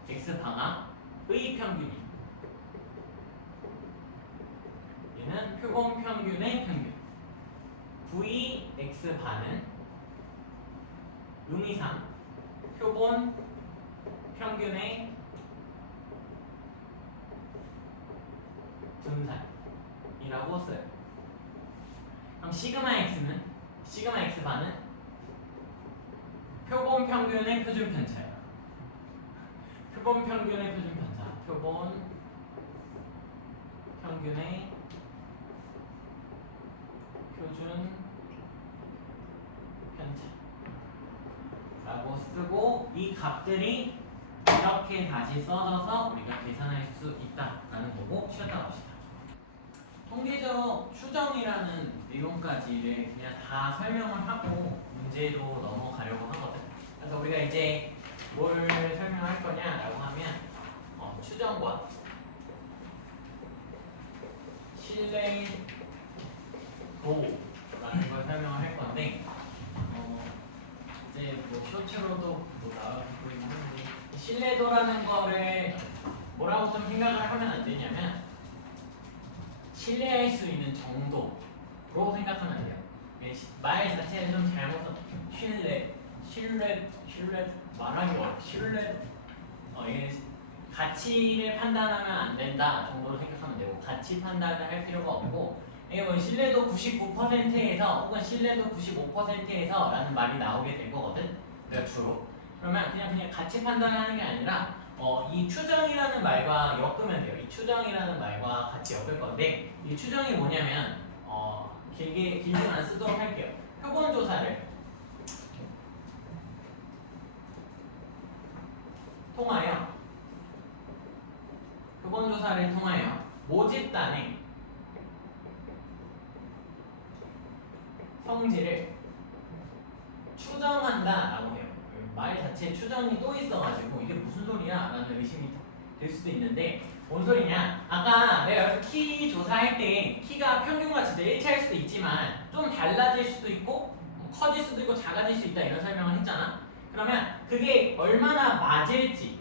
x 방아의 평균이, 얘는 표본 평균의 평균. v x 반은 의미상 표본 평균의 분산이라고 써요. 그럼 시그마 x 반은 표본 평균의 표준 편차예요. 표본 평균의 표준 편차. 표본 평균의 표준 편차라고 쓰고, 이 값들이 이렇게 다시 써져서 우리가 계산할 수 있다라는 거고, 쉬었다 갑시다. 통계적 추정이라는 내용까지를 그냥 다 설명을 하고 문제로 넘어가려고 하거든. 그래서 우리가 이제 뭘 설명할 거냐라고 하면 추정과 신뢰도라는 걸 설명을 할 건데, 이제 뭐 쇼츠로도 뭐 나오고 있는 한데, 신뢰도라는 거를 뭐라고 좀 생각을 하면 안 되냐면 신뢰할 수 있는 정도로 생각하면 돼요. 말 자체는 좀 잘못한 신뢰 말하기 어려워. 이게 가치를 판단하면 안 된다 정도로 생각하면 되고, 가치 판단을 할 필요가 없고, 이게 뭐 신뢰도 99%에서 혹은 신뢰도 95%에서 라는 말이 나오게 될 거거든. 그러니까 주로 그러면 그냥 가치 판단하는 게 아니라 이 추정이라는 말과 엮으면 돼요. 이 추정이라는 말과 같이 엮을 건데, 이 추정이 뭐냐면 길게만 쓰도록 할게요. 표본 조사를 통하여 모집단의 성질을 추정한다라고 해요. 말 자체에 추정이 또 있어가지고 이게 무슨 소리야? 라는 의심이 될 수도 있는데 뭔 소리냐? 아까 내가 여기서 키 조사할 때 키가 평균과 진짜 일치할 수도 있지만 좀 달라질 수도 있고 커질 수도 있고 작아질 수 있다 이런 설명을 했잖아. 그러면 그게 얼마나 맞을지에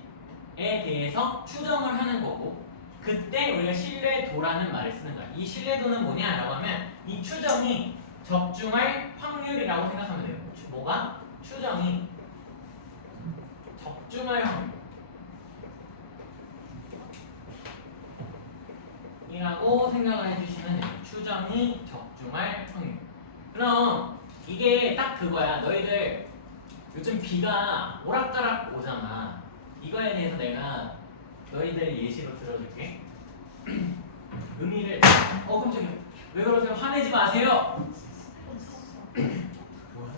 대해서 추정을 하는 거고 그때 우리가 신뢰도라는 말을 쓰는 거야. 이 신뢰도는 뭐냐라고 하면 이 추정이 적중할 확률이라고 생각하면 돼요. 뭐가? 추정이 적중할 확률 이라고 생각을 해주시면 돼요. 추정이 적중할 확률. 그럼 이게 딱 그거야. 너희들 요즘 비가 오락가락 오잖아. 이거에 대해서 내가 너희들 예시로 들어줄게. 의미를 깜짝이야. 왜 그러세요? 화내지 마세요. 뭐야?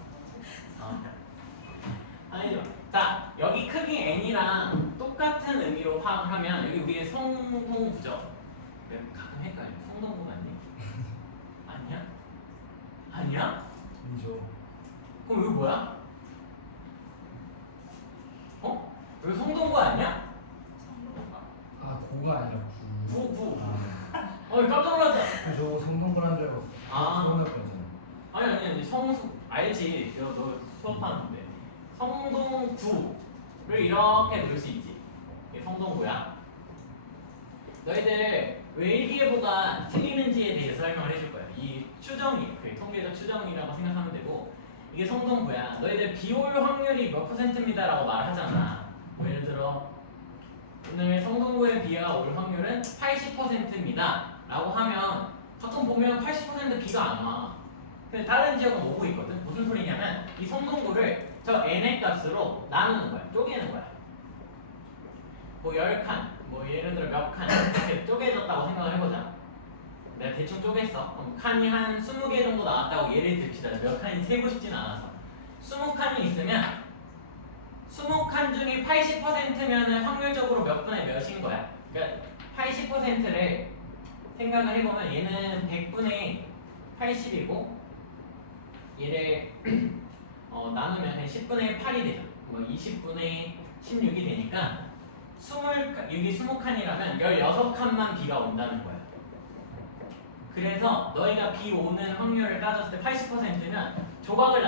화내지 마. 자, 여기 크기 n이랑 똑같은 의미로 파악을 하면 여기 우리의 성동구죠. 가끔 헷갈려. 성동구 맞니? 아니야? 아니야? 아니죠. 그럼 여기 뭐야? 여기 성동구 아니야? 아 고가 아니라 구. 구. 아, 깜짝 놀랐잖아. 저 성동그란 줄 알았어. 아. 성동그랬잖아요. 아니 성수 알지? 너 수업하는데 성동구를 이렇게 넣을 수 있지. 이게 성동구야. 너희들 왜 일기예보가 틀리는지에 대해서 설명을 해줄 거야. 이 추정이 통계적 추정이라고 생각하면 되고 이게 성동구야. 너희들 비올 확률이 몇 %입니다라고 말하잖아. 뭐 예를 들어 오늘 성동구에 비가 올 확률은 80%입니다. 라고 하면 가끔 보면 80% 비가 안 와. 근데 다른 지역은 오고 있거든. 무슨 소리냐면 이 성동구를 저 n의 값으로 나누는 거야. 쪼개는 거야. 뭐 10칸, 뭐 예를 들어 몇 칸 이렇게 쪼개졌다고 생각을 해보자. 내가 대충 쪼갰어. 그럼 칸이 한 20개 정도 나왔다고 예를 듭시다. 몇 칸이 세고 싶진 않아서 20칸이 있으면 20칸 중에 80%면은 확률적으로 몇 분의 몇인 거야. 그러니까 80%를 생각을 해보면 얘는 100분의 80이고 얘를 나누면 10분의 8이 되죠. 뭐 20분의 16이 되니까 여기 20칸이라면 16칸만 비가 온다는 거야. 그래서 너희가 비 오는 확률을 따졌을 때 80%면 조각을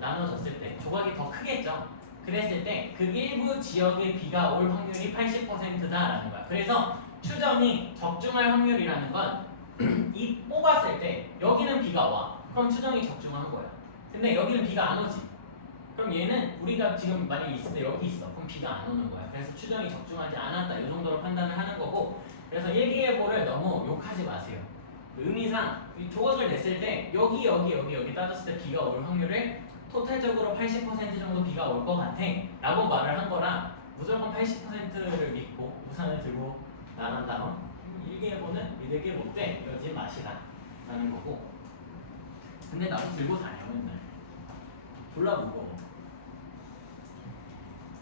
나눠줬을 때 조각이 더 크겠죠. 그랬을 때 그 일부 지역에 비가 올 확률이 80%다라는 거야. 그래서 추정이 적중할 확률이라는 건 이 뽑았을 때 여기는 비가 와. 그럼 추정이 적중한 거야. 근데 여기는 비가 안 오지. 그럼 얘는 우리가 지금 만약에 있을 때 여기 있어. 그럼 비가 안 오는 거야. 그래서 추정이 적중하지 않았다. 이 정도로 판단을 하는 거고 그래서 일기예보를 너무 욕하지 마세요. 의미상 이 조각을 냈을 때 여기 따졌을 때 비가 올 확률을 토탈적으로 80% 정도 비가 올 것 같아 라고 말을 한 거라 무조건 80%를 믿고 우산을 들고 나간다. 일기예보는 믿을 게 못돼. 이러지 마시라 라는 거고 근데 나도 들고 다녀 맨날 졸라 무거워.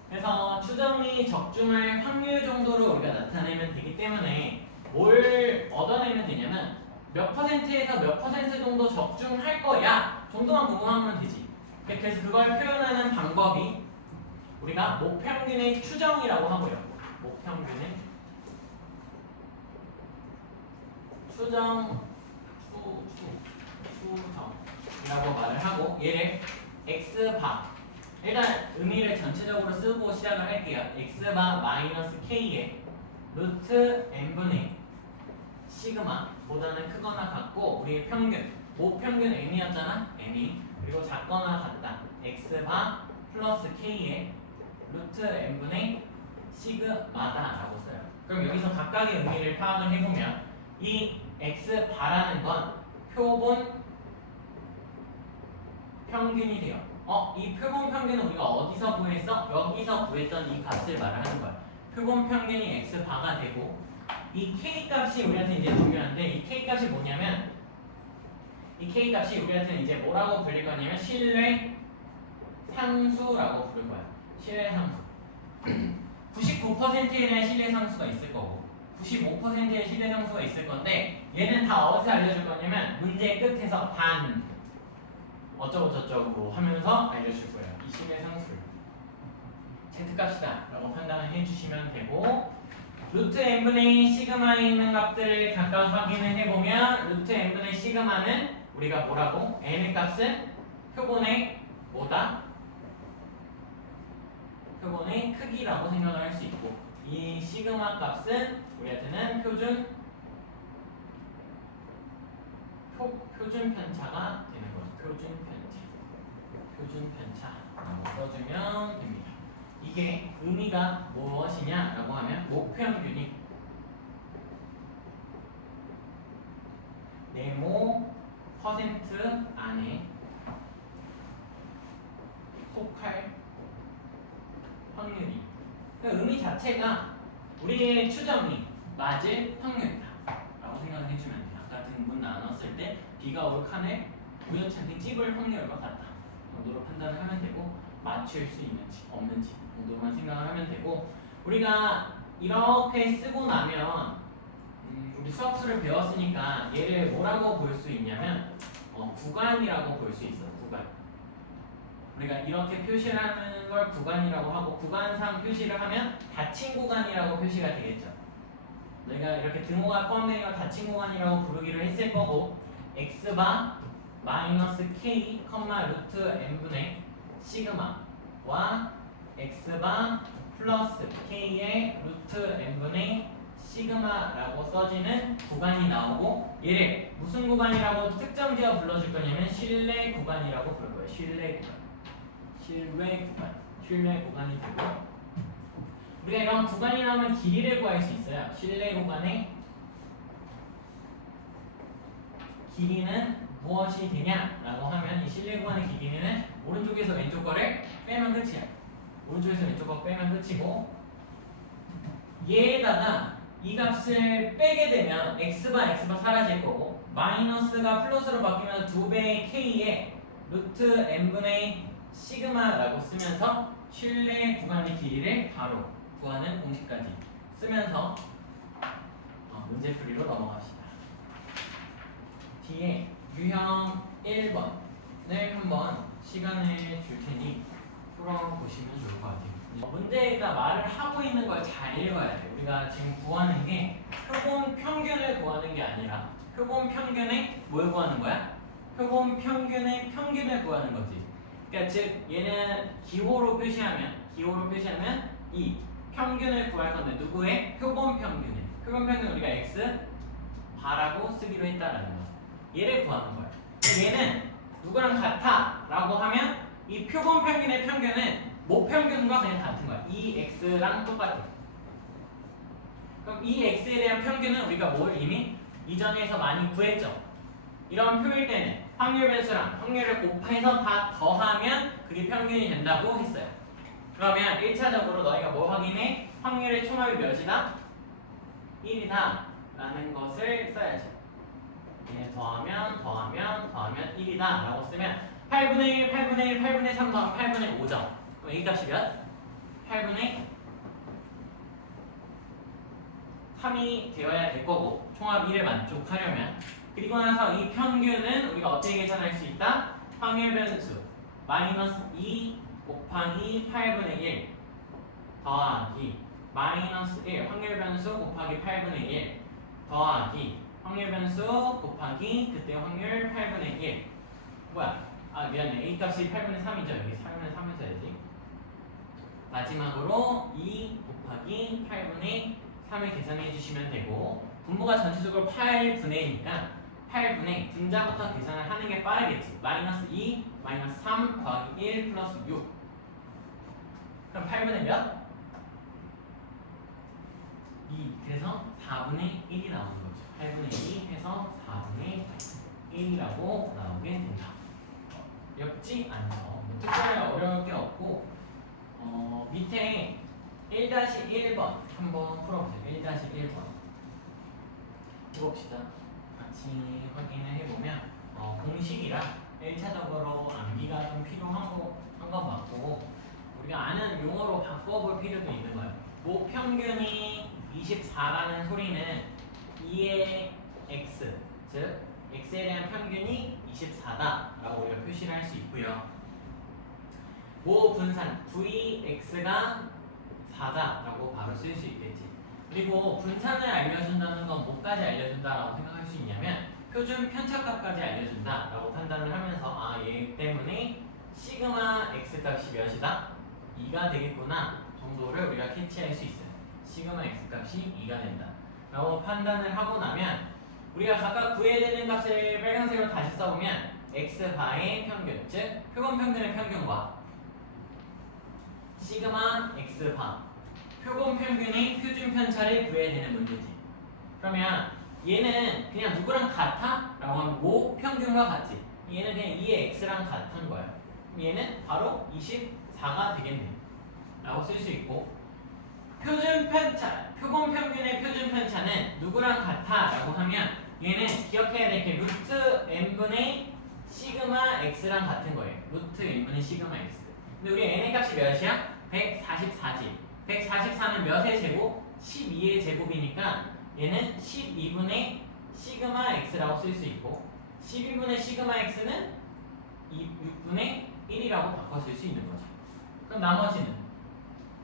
그래서 추정이 적중할 확률 정도로 우리가 나타내면 되기 때문에 뭘 얻어내면 되냐면 몇 %에서 몇 % 정도 적중할 거야 정도만 궁금하면 되지. 그래서 그걸 표현하는 방법이 우리가 목평균의 추정이라고 하고요. 목평균의 추정이라고 말을 하고 얘를 x바 일단 의미를 전체적으로 쓰고 시작을 할게요. x바 마이너스 k의 루트 n분의 시그마 보다는 크거나 같고 우리의 평균 모평균 n이었잖아. n이 그리고 작거나 같다. x바 플러스 k의 루트 n분의 시그마다 라고 써요. 그럼 여기서 각각의 의미를 파악을 해보면 이 x바라는 건 표본 평균이 돼요. 이 표본 평균은 우리가 어디서 구했어? 여기서 구했던 이 값을 말하는 거야. 표본 평균이 x바가 되고 이 k 값이 우리한테 이제 중요한데 이 k 값이 뭐냐면 이 k 값이 우리한테 이제 뭐라고 불릴 거냐면 신뢰 상수라고 부를 거야. 신뢰 상수. 99%에 대한 신뢰 상수가 있을 거고 95%의 시대상수가 있을 건데 얘는 다 어디서 알려줄 거냐면 문제 끝에서 단 어쩌고 저쩌고 하면서 알려줄 거예요. 이 시대상수를 z값이다 라고 판단을 해주시면 되고 루트 n분의 시그마에 있는 값들을 각각 확인을 해보면 루트 n분의 시그마는 우리가 뭐라고? n의 값은 표본의 뭐다? 표본의 크기라고 생각을 할 수 있고 이 시그마 값은 우리한테는 표준 편차가 되는 거죠. 표준 편차라고 써주면 됩니다. 이게 의미가 무엇이냐라고 하면 목평균이 네모 퍼센트 안에 속할 확률이 그러니까 의미 자체가 우리의 추정이 맞을 확률이다 라고 생각을 해주면 돼요. 아까 등분 나눴을 때 B가 올 칸을 우연찮게 찝을 확률과 같다 정도로 판단을 하면 되고 맞출 수 있는지 없는지 정도만 생각을 하면 되고 우리가 이렇게 쓰고 나면 우리 수학수를 배웠으니까 얘를 뭐라고 볼 수 있냐면 구간이라고 볼 수 있어. 구간. 우리가 이렇게 표시를 하는 걸 구간이라고 하고 구간상 표시를 하면 닫힌 구간이라고 표시가 되겠죠. 내가 이렇게 등호가 포함되어 닫힌 구간이라고 부르기로 했을 거고 x바 마이너스 k, 루트 n분의 시그마와 x바 플러스 k의 루트 n분의 시그마라고 써지는 구간이 나오고 얘를 무슨 구간이라고 특정지어 불러줄 거냐면 실내 구간이라고 부를 거예요. 실내 구간이 되고 우리가 이런 구간이 나오면 길이를 구할 수 있어요. 실내 구간의 길이는 무엇이 되냐라고 하면 이 실내 구간의 길이는 오른쪽에서 왼쪽 거를 빼면 끝이야. 오른쪽에서 왼쪽 거 빼면 끝이고 얘에다가 이 값을 빼게 되면 x바 사라질 거고 마이너스가 플러스로 바뀌면서 2배의 k에 루트 n분의 시그마라고 쓰면서 실내 구간의 길이를 바로 구하는 공식까지 쓰면서 문제풀이로 넘어갑시다. 뒤에 유형 1번을 한번 시간을 줄 테니 풀어보시면 좋을 것 같아요. 문제가 말을 하고 있는 걸 잘 읽어야 돼. 우리가 지금 구하는 게 표본 평균을 구하는 게 아니라 표본 평균의 뭘 구하는 거야? 표본 평균의 평균을 구하는 거지. 그러니까 즉 얘는 기호로 표시하면 이 평균을 구할 건데 누구의? 표본 평균의. 표본 평균 우리가 x 바라고 쓰기로 했다라는 거죠. 얘를 구하는 거야. 얘는 누구랑 같아라고 하면 이 표본 평균의 평균은 모평균과 그냥 같은 거야. 이 x랑 똑같아. 그럼 이 x에 대한 평균은 우리가 뭘 이미 이전에서 많이 구했죠. 이런 표일 때는 확률 변수랑 확률을 곱해서 다 더하면 그게 평균이 된다고 했어요. 그러면 1차적으로 너희가 뭐 확인해? 확률의 총합이 몇이다? 1이다 라는 것을 써야지. 얘 더하면 1이다 라고 쓰면 8분의 1, 8분의 1, 8분의 3 더하면 8분의 5죠. 그럼 이 값이 몇? 8분의 3이 되어야 될 거고 총합 1을 만족하려면 그리고 나서 이 평균은 우리가 어떻게 계산할 수 있다? 확률 변수 마이너스 2 곱하기 8분의 1 더하기 마이너스 1 확률 변수 곱하기 8분의 1 더하기 확률 변수 곱하기 그때 확률 8분의 1 뭐야? 아 미안해 A 값이 8분의 3이죠. 여기 8분의 3을 써야지. 마지막으로 2 곱하기 8분의 3을 계산해 주시면 되고 분모가 전체적으로 8분의니까 8분의 분자부터 계산을 하는 게 빠르겠지. 마이너스 2, 마이너스 3 더하기 1 플러스 6 그럼 8분의 몇? 2 그래서 4분의 1이 나오는 거죠. 8분의 2 해서 4분의 1이라고 나오게 된다. 어렵지 않죠. 뭐 특별히 어려울 게 없고 밑에 1-1번 한번 풀어보세요. 1-1번 해봅시다. 같이 확인을 해보면 공식이라 1차적으로 암기가 좀 필요한 건 맞고 우리가 아는 용어로 바꿔볼 필요도 있는 거예요. 모평균이 24라는 소리는 2의 x, 즉 x에 대한 평균이 24다라고 우리가 표시를 할 수 있고요. 모 분산 vx가 4다라고 바로 쓸 수 있겠지. 그리고 분산을 알려준다는 건 뭐까지 알려준다라고 생각할 수 있냐면 표준 편차값까지 알려준다라고 판단을 하면서 얘 때문에 시그마 x 값이 몇이다? 2가 되겠구나 정도를 우리가 캐치할 수 있어요. 시그마 x 값이 2가 된다 라고 판단을 하고 나면 우리가 각각 구해야 되는 값을 빨간색으로 다시 써보면 x바의 평균, 즉 표본 평균의 평균과 시그마 x바 표본 평균의 표준 편차를 구해야 되는 문제지. 그러면 얘는 그냥 누구랑 같아? 라고 하면 모 평균과 같지. 얘는 그냥 2의 x랑 같은 거야. 그럼 얘는 바로 24가 되겠네 라고 쓸 수 있고, 표준 편차, 표본 평균의 표준 편차는 누구랑 같아? 라고 하면 얘는 기억해야 될 게 루트 n분의 시그마 x랑 같은 거예요. 루트 n분의 시그마 x. 근데 우리 n의 값이 몇이야? 144지. 144는 몇의 제곱? 12의 제곱이니까 얘는 12분의 시그마 x라고 쓸 수 있고 12분의 시그마 x는 6분의 1이라고 바꿔 쓸 수 있는 거죠. 그럼 나머지는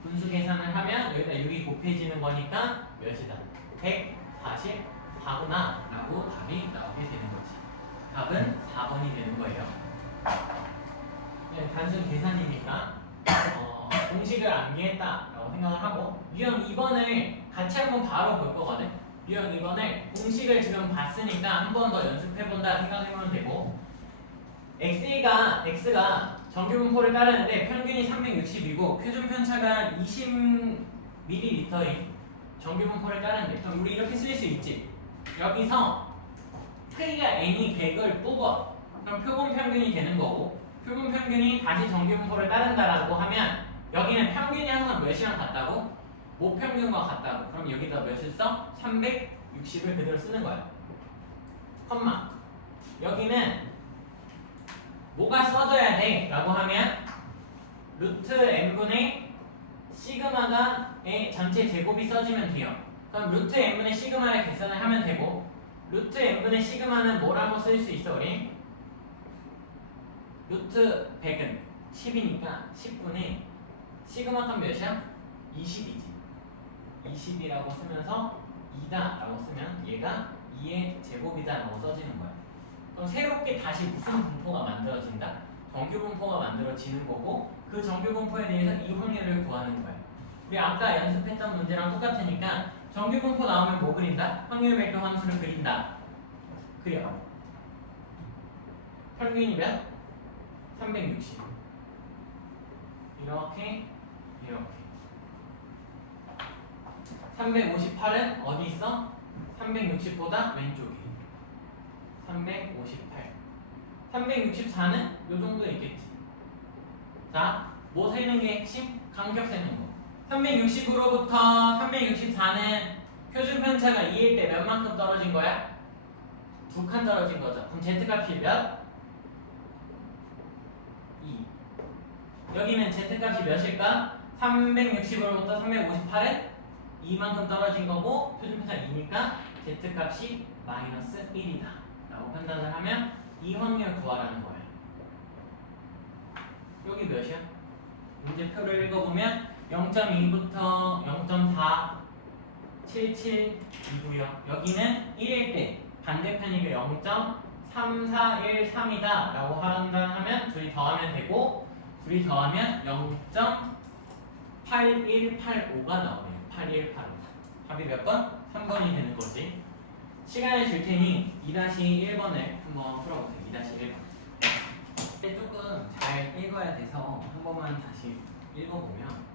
분수 계산을 하면 여기다 6이 곱해지는 거니까 몇이다? 144구나 라고 답이 나오게 되는 거지. 답은 4번이 되는 거예요. 네, 단순 계산이니까 공식을 암기했다 라고 생각을 하고 유형 2번을 같이 한번 바로 볼 거거든. 유형 2번을 공식을 지금 봤으니까 한 번 더 연습해본다 생각해보면 되고, x가 정규분포를 따르는데 평균이 360이고 표준 편차가 20ml인 정규분포를 따르는데, 그럼 우리 이렇게 쓸 수 있지. 여기서 크기가 n이 100을 뽑아. 그럼 표본 평균이 되는 거고, 표본 평균이 다시 정규분포를 따른다라고 하면 여기는 평균이 항상 몇이랑 같다고? 모평균과 같다고. 그럼 여기다 몇을 써? 360을 그대로 쓰는 거야. 컴마. 여기는 뭐가 써져야 돼? 라고 하면 루트 n분의 시그마가의 전체 제곱이 써지면 돼요. 그럼 루트 n분의 시그마를 계산을 하면 되고, 루트 n분의 시그마는 뭐라고 쓸 수 있어 우리? 루트 100은 10이니까 10분의 시그마 값 몇이야? 20이지. 20이라고 쓰면서 2다 라고 쓰면 얘가 2의 제곱이다 라고 써지는 거야. 그럼 새롭게 다시 무슨 분포가 만들어진다? 정규 분포가 만들어지는 거고, 그 정규 분포에 대해서 이 확률을 구하는 거야. 우리 아까 연습했던 문제랑 똑같으니까 정규 분포 나오면 뭐 그린다? 확률 벡터 함수를 그린다. 그려. 평균이 몇? 360. 이렇게 358은 어디 있어? 360보다 왼쪽에 358. 364는 요 정도에 있겠지. 자, 뭐 세는 게 핵심? 간격 세는 거. 360으로부터 364는 표준 편차가 2일 때 몇 만큼 떨어진 거야? 2칸 떨어진 거죠. 그럼 z값이 몇? 2. 여기는 z값이 몇일까? 360으로부터 358은 2만큼 떨어진 거고 표준 편차 2니까 z값이 마이너스 1이다 라고 판단을 하면 이 확률 구하라는 거예요. 여기 몇이야? 문제표를 읽어보면 0.2부터 0.477이고요. 여기는 1일 때 반대편이게 0.3413이다 라고 판단하면 둘이 더하면 되고, 둘이 더하면 0.8185가 나오네요. 8185. 답이 몇 번? 3번이 되는 거지. 시간을 줄 테니 2-1번을 한번 풀어보세요. 2-1번. 조금 잘 읽어야 돼서 한 번만 다시 읽어보면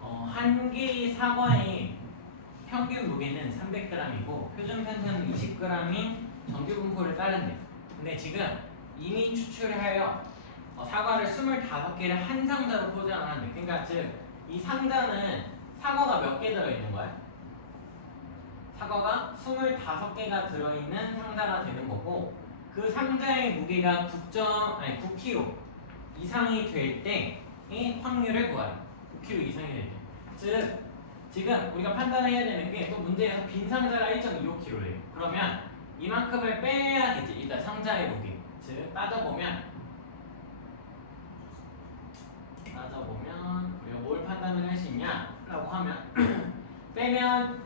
한 개의 사과의 평균 무게는 300g이고 표준 편차는 20g인 정규 분포를 따른대. 근데 지금 이미 추출하여 사과를 25개를 한 상자로 포장을 한대. 그러니까 즉 이 상자는 사과가 몇 개 들어있는 거야? 사과가 25개가 들어있는 상자가 되는 거고, 그 상자의 무게가 9kg 이상이 될 때의 확률을 구하래. 9kg 이상이 될 때. 즉 지금 우리가 판단해야 되는 게 또 문제에서 빈 상자가 1.25kg예요. 그러면 이만큼을 빼야겠지. 일단 상자의 무게. 즉 따져보면 우리가 뭘 판단을 할 수 있냐라고 하면 빼면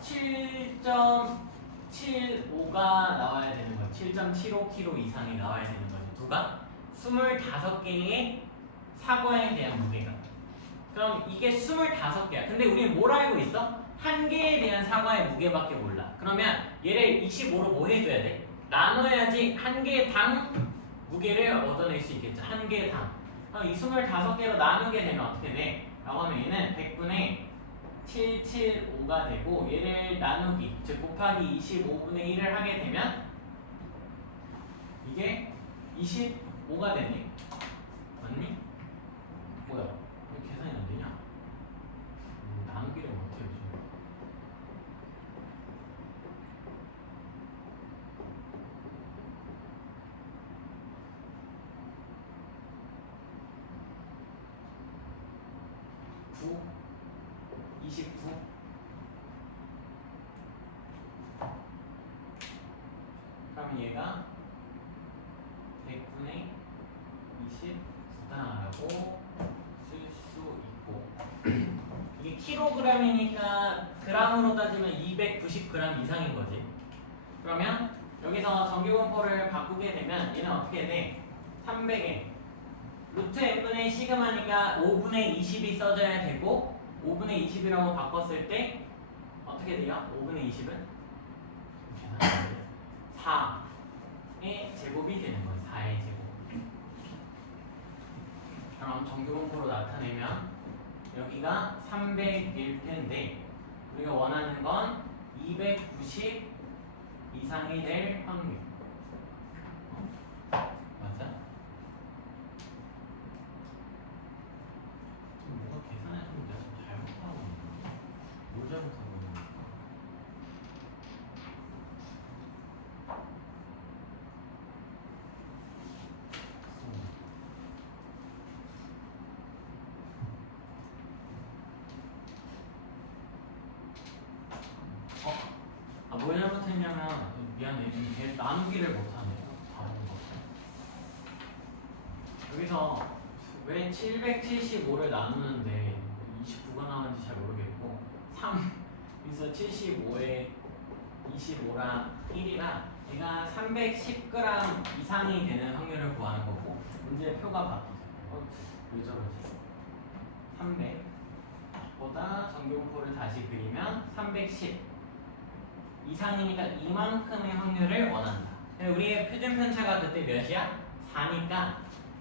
7.75가 나와야 되는 거지. 7.75kg 이상이 나와야 되는 거지. 누가? 25개의 사과에 대한 무게가. 그럼 이게 25개야. 근데 우리는 뭘 알고 있어? 한 개에 대한 사과의 무게밖에 몰라. 그러면 얘를 25로 뭐 해줘야 돼? 나눠야지 한 개당 무게를 얻어낼 수 있겠죠. 한 개당. 그럼 이 25개로 나누게 되면 어떻게 돼? 라고 하면 얘는 100분의 775가 되고 얘를 나누기, 즉 곱하기 25분의 1을 하게 되면 이게 25가 되네. 맞니? 뭐야? 왜 계산이 안 되냐? 나누기를 못해요 지금. (9) 29. 그럼 얘가 100분의 29다라고 쓸 수 있고 이게 킬로그램이니까 그램으로 따지면 290g 이상인 거지. 그러면 여기서 전기분포를 바꾸게 되면 얘는 어떻게 돼? 300에 루트 n분의 시그마니까 5분의 20이 써져야 되고 5분의 20이라고 바꿨을 때 어떻게 돼요? 5분의 20은? 4의 제곱이 되는 거예요. 4의 제곱. 그럼 정규분포로 나타내면 여기가 300일 텐데 우리가 원하는 건 290 이상이 될 확률. 맞아? 뭐가 계산해주면 내가 좀 잘못하고 있나? 뭘 잘못하고 있는 거야? 뭘 잘못했냐면 미안해. 얘 나누기를 못하네. 다른 거. 여기서 왜 775를 나누는데 29가 나오는지 잘 모르겠고 3 여기서 75에 25랑 1이랑 얘가 310g 이상이 되는 확률을 구하는 거고 문제의 표가 바뀌죠. 왜 저러지? 300보다 전기분포를 다시 그리면 310 이상이니까 이만큼의 확률을 원한다. 우리의 표준 편차가 그때 몇이야? 4니까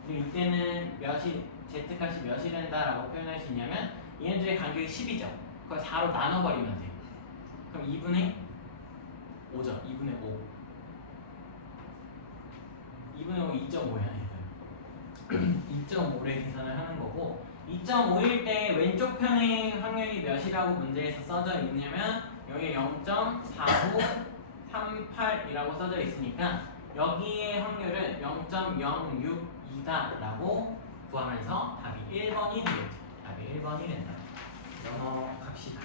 우리 이때는 몇이 z값이 몇이 된다라고 표현할 수 있냐면 얘네들의 간격이 10이죠. 그걸 4로 나눠버리면 돼. 그럼 2분의 5죠. 2분의 5. 2분의 5 2.5야. 2.5를 계산을 하는 거고 2.5일 때 왼쪽 편의 확률이 몇이라고 문제에서 써져 있냐면 여기에 0.4938이라고 써져 있으니까 여기의 확률은 0.062다라고 구하면서 답이 1번이 되겠죠. 답이 1번이 된다. 넘어갑시다.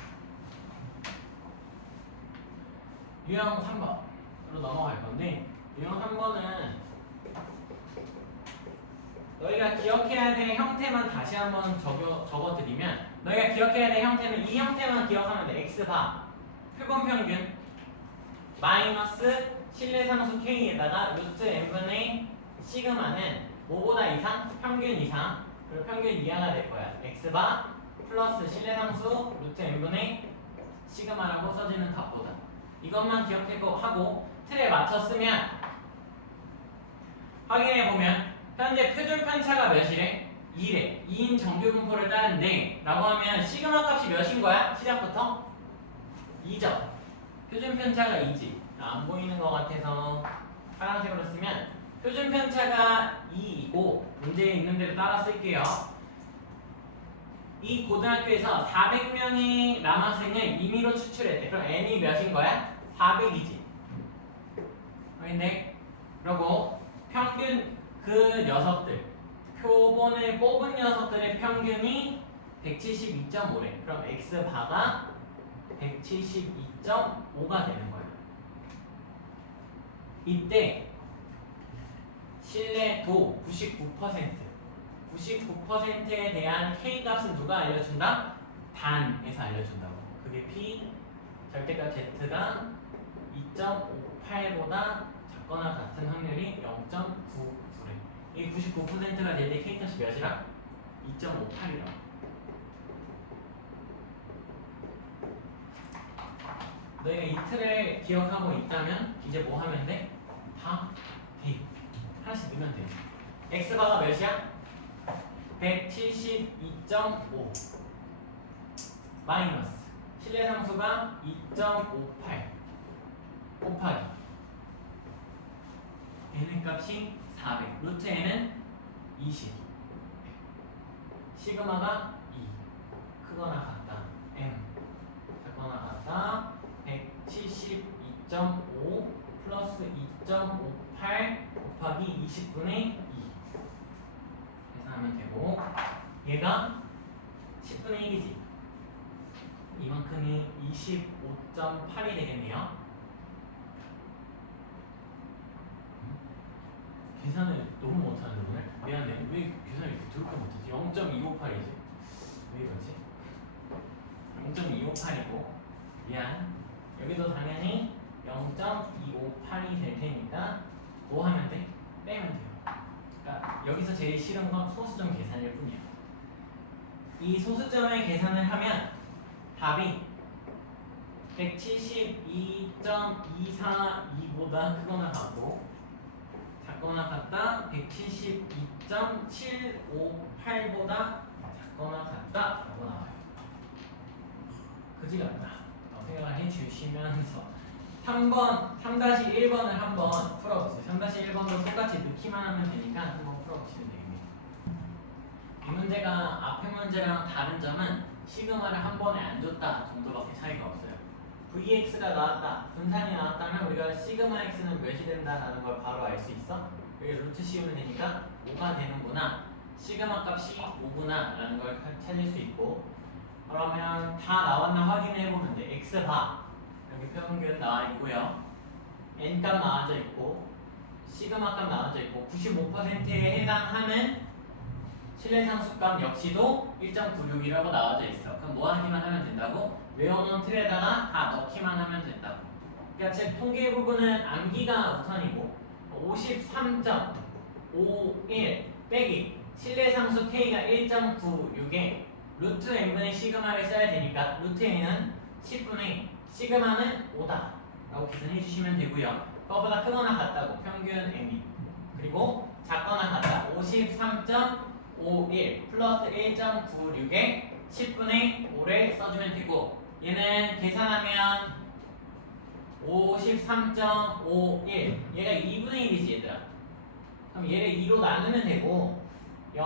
유형 3번으로 넘어갈 건데 유형 3번은 너희가 기억해야 될 형태만 다시 한번 적어드리면 너희가 기억해야 될 형태는 이 형태만 기억하면 돼. x바 표본 평균 마이너스 실내상수 k에다가 루트 n분의 시그마는 뭐보다 이상? 평균 이상 그리고 평균 이하가 될 거야. x바 플러스 실내상수 루트 n분의 시그마라고 써지는 값보다 이것만 기억하고 틀에 맞춰 쓰면 확인해보면 현재 표준 편차가 몇이래? 2래. 2인 정규분포를 따른데 라고 하면 시그마 값이 몇인 거야? 시작부터? 2죠. 표준 편차가 2지. 안 보이는 것 같아서 파란색으로 쓰면 표준 편차가 2이고 문제에 있는 대로 따라 쓸게요. 이 고등학교에서 400명의 남학생을 임의로 추출했대. 그럼 n이 몇인 거야? 400이지. 근데 그리고 평균 그 녀석들 표본을 뽑은 녀석들의 평균이 172.5래. 그럼 x바가 172.5가 되는 거야. 이때 신뢰도 99%에 대한 k 값은 누가 알려준다? 단에서 알려준다고. 그게 p 절대값 z가 2.58보다 작거나 같은 확률이 0.99래. 이 99%가 될 때 k 값이 몇이라? 2.58이라. 너희가 이 틀을 기억하고 있다면 이제 뭐 하면 돼? 다 돼. 하나씩 넣으면 돼. x바가 몇이야? 172.5 마이너스 신뢰상수가 2.58 곱하기 n의 값이 400 루트 n은 20 시그마가 2 크거나 같다 m 작거나 같다 172.5 플러스 2.58 곱하기 20분의 2 계산하면 되고 얘가 10분의 1이지 이만큼이 25.8이 되겠네요. 계산을 너무 못하는데 오늘? 미안해. 왜 계산을 이렇게 더럽게 못하지? 0.258이지? 왜 이러지? 0.258이고 미안. 여기도 당연히 0.258이 될 테니까 뭐 하면 돼? 빼면 돼요. 그러니까 여기서 제일 싫은 건 소수점 계산일 뿐이야. 이 소수점의 계산을 하면 답이 172.242보다 크거나 같고 작거나 같다 172.758보다 작거나 같다 라고 나와요. 그지 같다 생각을 해주시면서 3번, 3-1번을 한번 풀어보세요. 3-1번도 똑같이 넣기만 하면 되니까 한번 풀어보시면 됩니다. 이 문제가 앞의 문제랑 다른 점은 시그마를 한 번에 안 줬다 정도밖에 차이가 없어요. Vx가 나왔다, 분산이 나왔다면 우리가 시그마 x는 몇이 된다라는 걸 바로 알 수 있어. 여기 루트 씌우면 되니까 5가 되는구나, 시그마 값이 5구나 라는 걸 찾을 수 있고, 그러면 다 나왔나 확인해보면 돼. x바 여기 평균 나와 있고요, n 값 나와져 있고, 시그마 값 나와져 있고, 95%에 해당하는 신뢰상수값 역시도 1.96이라고 나와져 있어. 그럼 뭐 하기만 하면 된다고? 외워놓은 틀에다가 다 넣기만 하면 된다고. 그러니까 제 통계 부분은 암기가 우선이고 53.51 빼기 신뢰상수 k가 1.96에 루트 n분의 시그마를 써야 되니까 루트 n은 10분의 시그마는 5다 라고 계산해 주시면 되고요. 그거보다 크거나 같다고 평균 n이, 그리고 작거나 같다 53.51 플러스 1.96에 10분의 5를 써주면 되고, 얘는 계산하면 53.51 얘가 2분의 1이지 얘들아. 그럼 얘를 2로 나누면 되고 8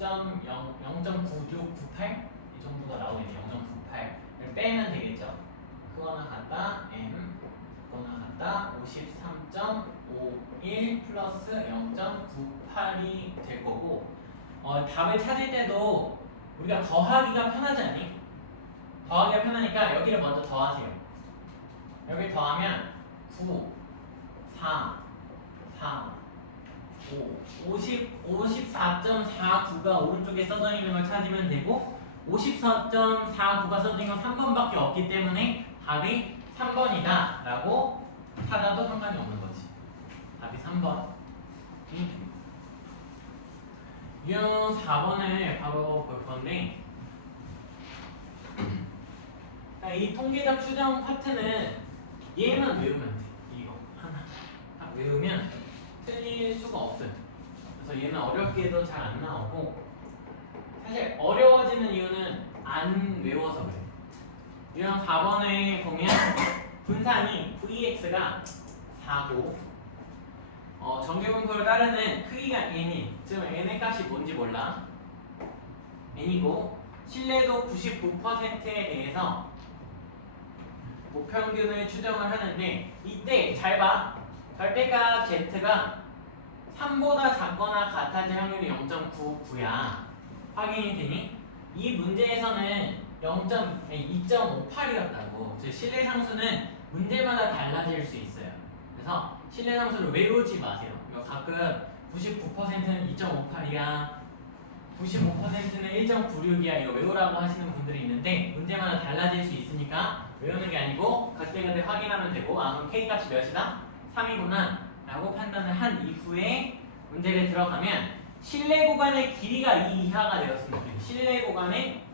0.9698 이 정도가 나오겠네. 0.98을 빼면 되겠죠. 그거나 같다 m 그거나 같다 53.51 플러스 0.98이 될 거고, 답을 찾을 때도 우리가 더하기가 편하지 않니? 더하기가 편하니까 여기를 먼저 더하세요. 여기 더하면 9, 4, 4, 5, 54.49가 오른쪽에 써져 있는 걸 찾으면 되고, 54.49가 써진 건 3번밖에 없기 때문에 답이 3번이다 라고 찾아도 상관이 없는 거지. 답이 3번. 유형 4번을 바로 볼 건데, 이 통계적 추정 파트는 얘만 외우면 돼. 이거 하나 딱 외우면 틀릴 수가 없어요. 그래서 얘는 어렵게도 잘 안 나오고, 사실 어려워지는 이유는 안 외워서 그래. 유형 4번에 보면 분산이 Vx가 4고 정규분포를 따르는 크기가 n이, 즉 n의 값이 뭔지 몰라. n이고 신뢰도 99%에 대해서 목평균을 추정을 하는데, 이때 잘 봐. 절대값 z가 3보다 작거나 같아질 확률이 0.99야. 확인이 되니? 이 문제에서는 2.58이었다고. 즉 실내 상수는 문제마다 달라질 수 있어요. 그래서 실내 상수를 외우지 마세요. 이거 가끔 99%는 2.58이야. 95%는 1.96이야. 이거 외우라고 하시는 분들이 있는데 문제마다 달라질 수 있으니까 외우는 게 아니고 그때그때 확인하면 되고, 아 그럼 K 값이 몇이다? 3이구나 라고 판단을 한 이후에 문제를 들어가면 실내 구간의 길이가 이 이하가 되었습니다. 실내 구간의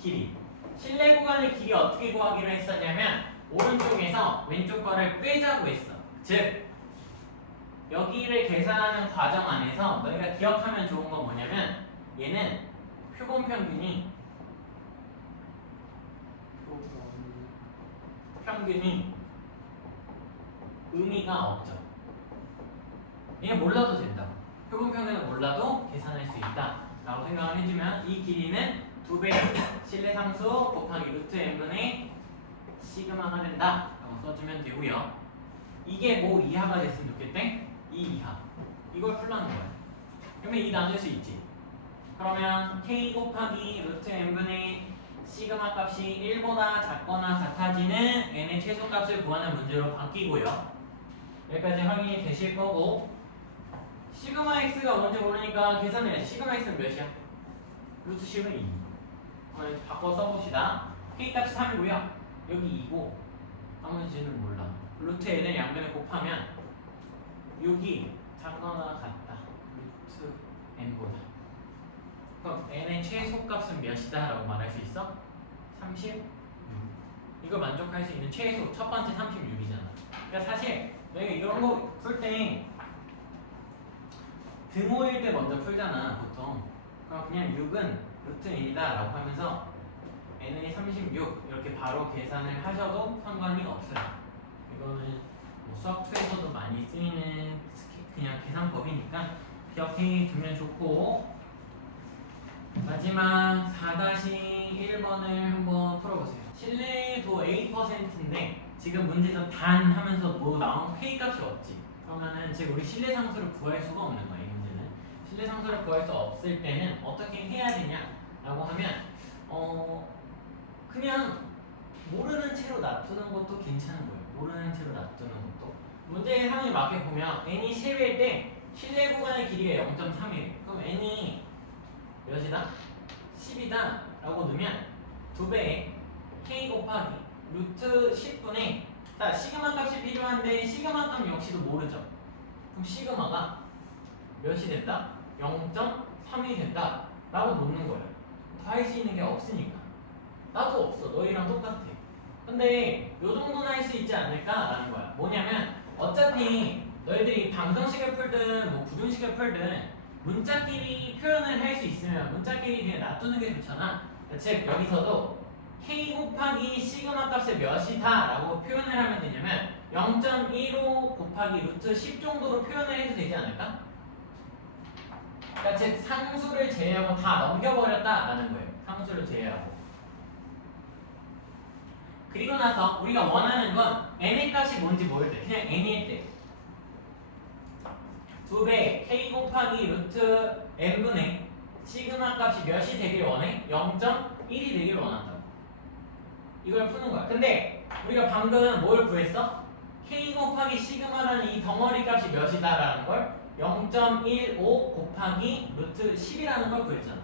길이. 실내 구간의 길이 어떻게 구하기로 했었냐면 오른쪽에서 왼쪽 거를 빼자고 했어. 즉 여기를 계산하는 과정 안에서 너희가 기억하면 좋은 건 뭐냐면 얘는 표본 평균이 의미가 없죠. 얘는 몰라도 된다. 표본 평균을 몰라도 계산할 수 있다 라고 생각을 해주면 이 길이는 2배 실내 상수 곱하기 루트 n분의 시그마가 된다 라고 써주면 되고요. 이게 뭐 이하가 됐으면 좋겠대? 2 이하. 이걸 풀라는 거야. 그러면 2 나눌 수 있지. 그러면 k 곱하기 루트 n분의 시그마 값이 1보다 작거나 같아지는 n의 최소값을 구하는 문제로 바뀌고요. 여기까지 확인이 되실 거고, 시그마 x가 뭔지 모르니까 계산해야지. 시그마 x는 몇이야? 루트 10은 2. 그럼 바꿔 써봅시다. k 값이 3이고요. 여기 2고 나머지는 몰라. 루트 n을 양변에 곱하면 여기 작거나 같다. 루트 n보다. 그럼 n의 최소값은 몇이다 라고 말할 수 있어? 36. 이걸 만족할 수 있는 최소 첫 번째 36이잖아. 그러니까 사실 너희가 이런 거 풀 때 등호일 때 먼저 풀잖아 보통. 그럼 그냥 6은 루트 n이다 라고 하면서 n의 36 이렇게 바로 계산을 하셔도 상관이 없어요. 이거는 뭐 수학투에서도 많이 쓰이는 그냥 계산법이니까 기억해 두면 좋고, 마지막 4-1번을 한번 풀어보세요. 실내도 8%인데 지금 문제에서 단 하면서 뭐 나온 K 값이 없지. 그러면은 지금 우리 실내 상수를 구할 수가 없는 거예요. 이 문제는 실내 상수를 구할 수 없을 때는 어떻게 해야 되냐라고 하면 그냥 모르는 채로 놔두는 것도 괜찮은 거예요. 모르는 채로 놔두는 것도. 문제의 상황에 맞게 보면 n이 10일 때 실내 구간의 길이가 0.3이에요. 그럼 n이 몇이다? 10이다 라고 넣으면 2배의 k 곱하기 루트 10분의, 자 시그마 값이 필요한데 시그마 값 역시도 모르죠. 그럼 시그마가 몇이 됐다? 0.3이 됐다 라고 놓는 거예요. 더 할 수 있는 게 없으니까. 나도 없어. 너희랑 똑같아. 근데 요 정도는 할 수 있지 않을까라는 거야. 뭐냐면 어차피 너희들이 방정식을 풀든 뭐 부등식을 풀든 문자끼리 표현을 할 수 있으면 문자끼리 그냥 놔두는 게 좋잖아. 즉 여기서도 k 곱하기 시그마 값의 몇이다 라고 표현을 하면 되냐면 0.15 곱하기 루트 10 정도로 표현을 해도 되지 않을까? 그러니까 즉 상수를 제외하고 다 넘겨버렸다라는 거예요. 상수를 제외하고. 그리고 나서 우리가 원하는 건 n의 값이 뭔지 모를 때, 그냥 n일 때 2배 k 곱하기 루트 n분의 시그마 값이 몇이 되길 원해? 0.1이 되길 원한다고. 이걸 푸는 거야. 근데 우리가 방금 뭘 구했어? k 곱하기 시그마라는 이 덩어리 값이 몇이다 라는 걸 0.15 곱하기 루트 10이라는 걸 구했잖아.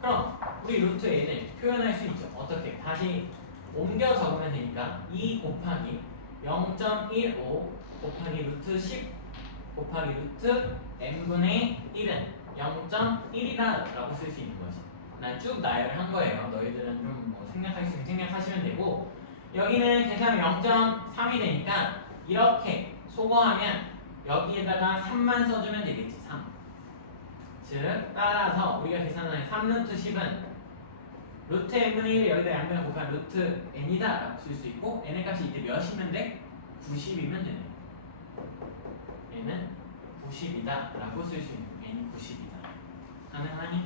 그럼 우리 루트 n을 표현할 수 있죠. 어떻게? 다시 옮겨 적으면 되니까 2 곱하기 0.15 곱하기 루트 10 곱하기 루트 n분의 1은 0.1이다 라고 쓸 수 있는 거지. 난 쭉 나열을 한 거예요. 너희들은 좀 뭐 생각할 수 있으면 생각하시면 되고, 여기는 계산 0.3이 되니까 이렇게 소거하면 여기에다가 3만 써주면 되겠지. 3. 즉 따라서 우리가 계산한 3루트 10은 루트 n분의 1을 여기다 양변에 곱하면 루트 n이다 라고 쓸 수 있고, n의 값이 이때 몇이면 돼? 90이면 되네. 얘는 90이다 라고 쓸 수 있는 n 90이다. 가능하니?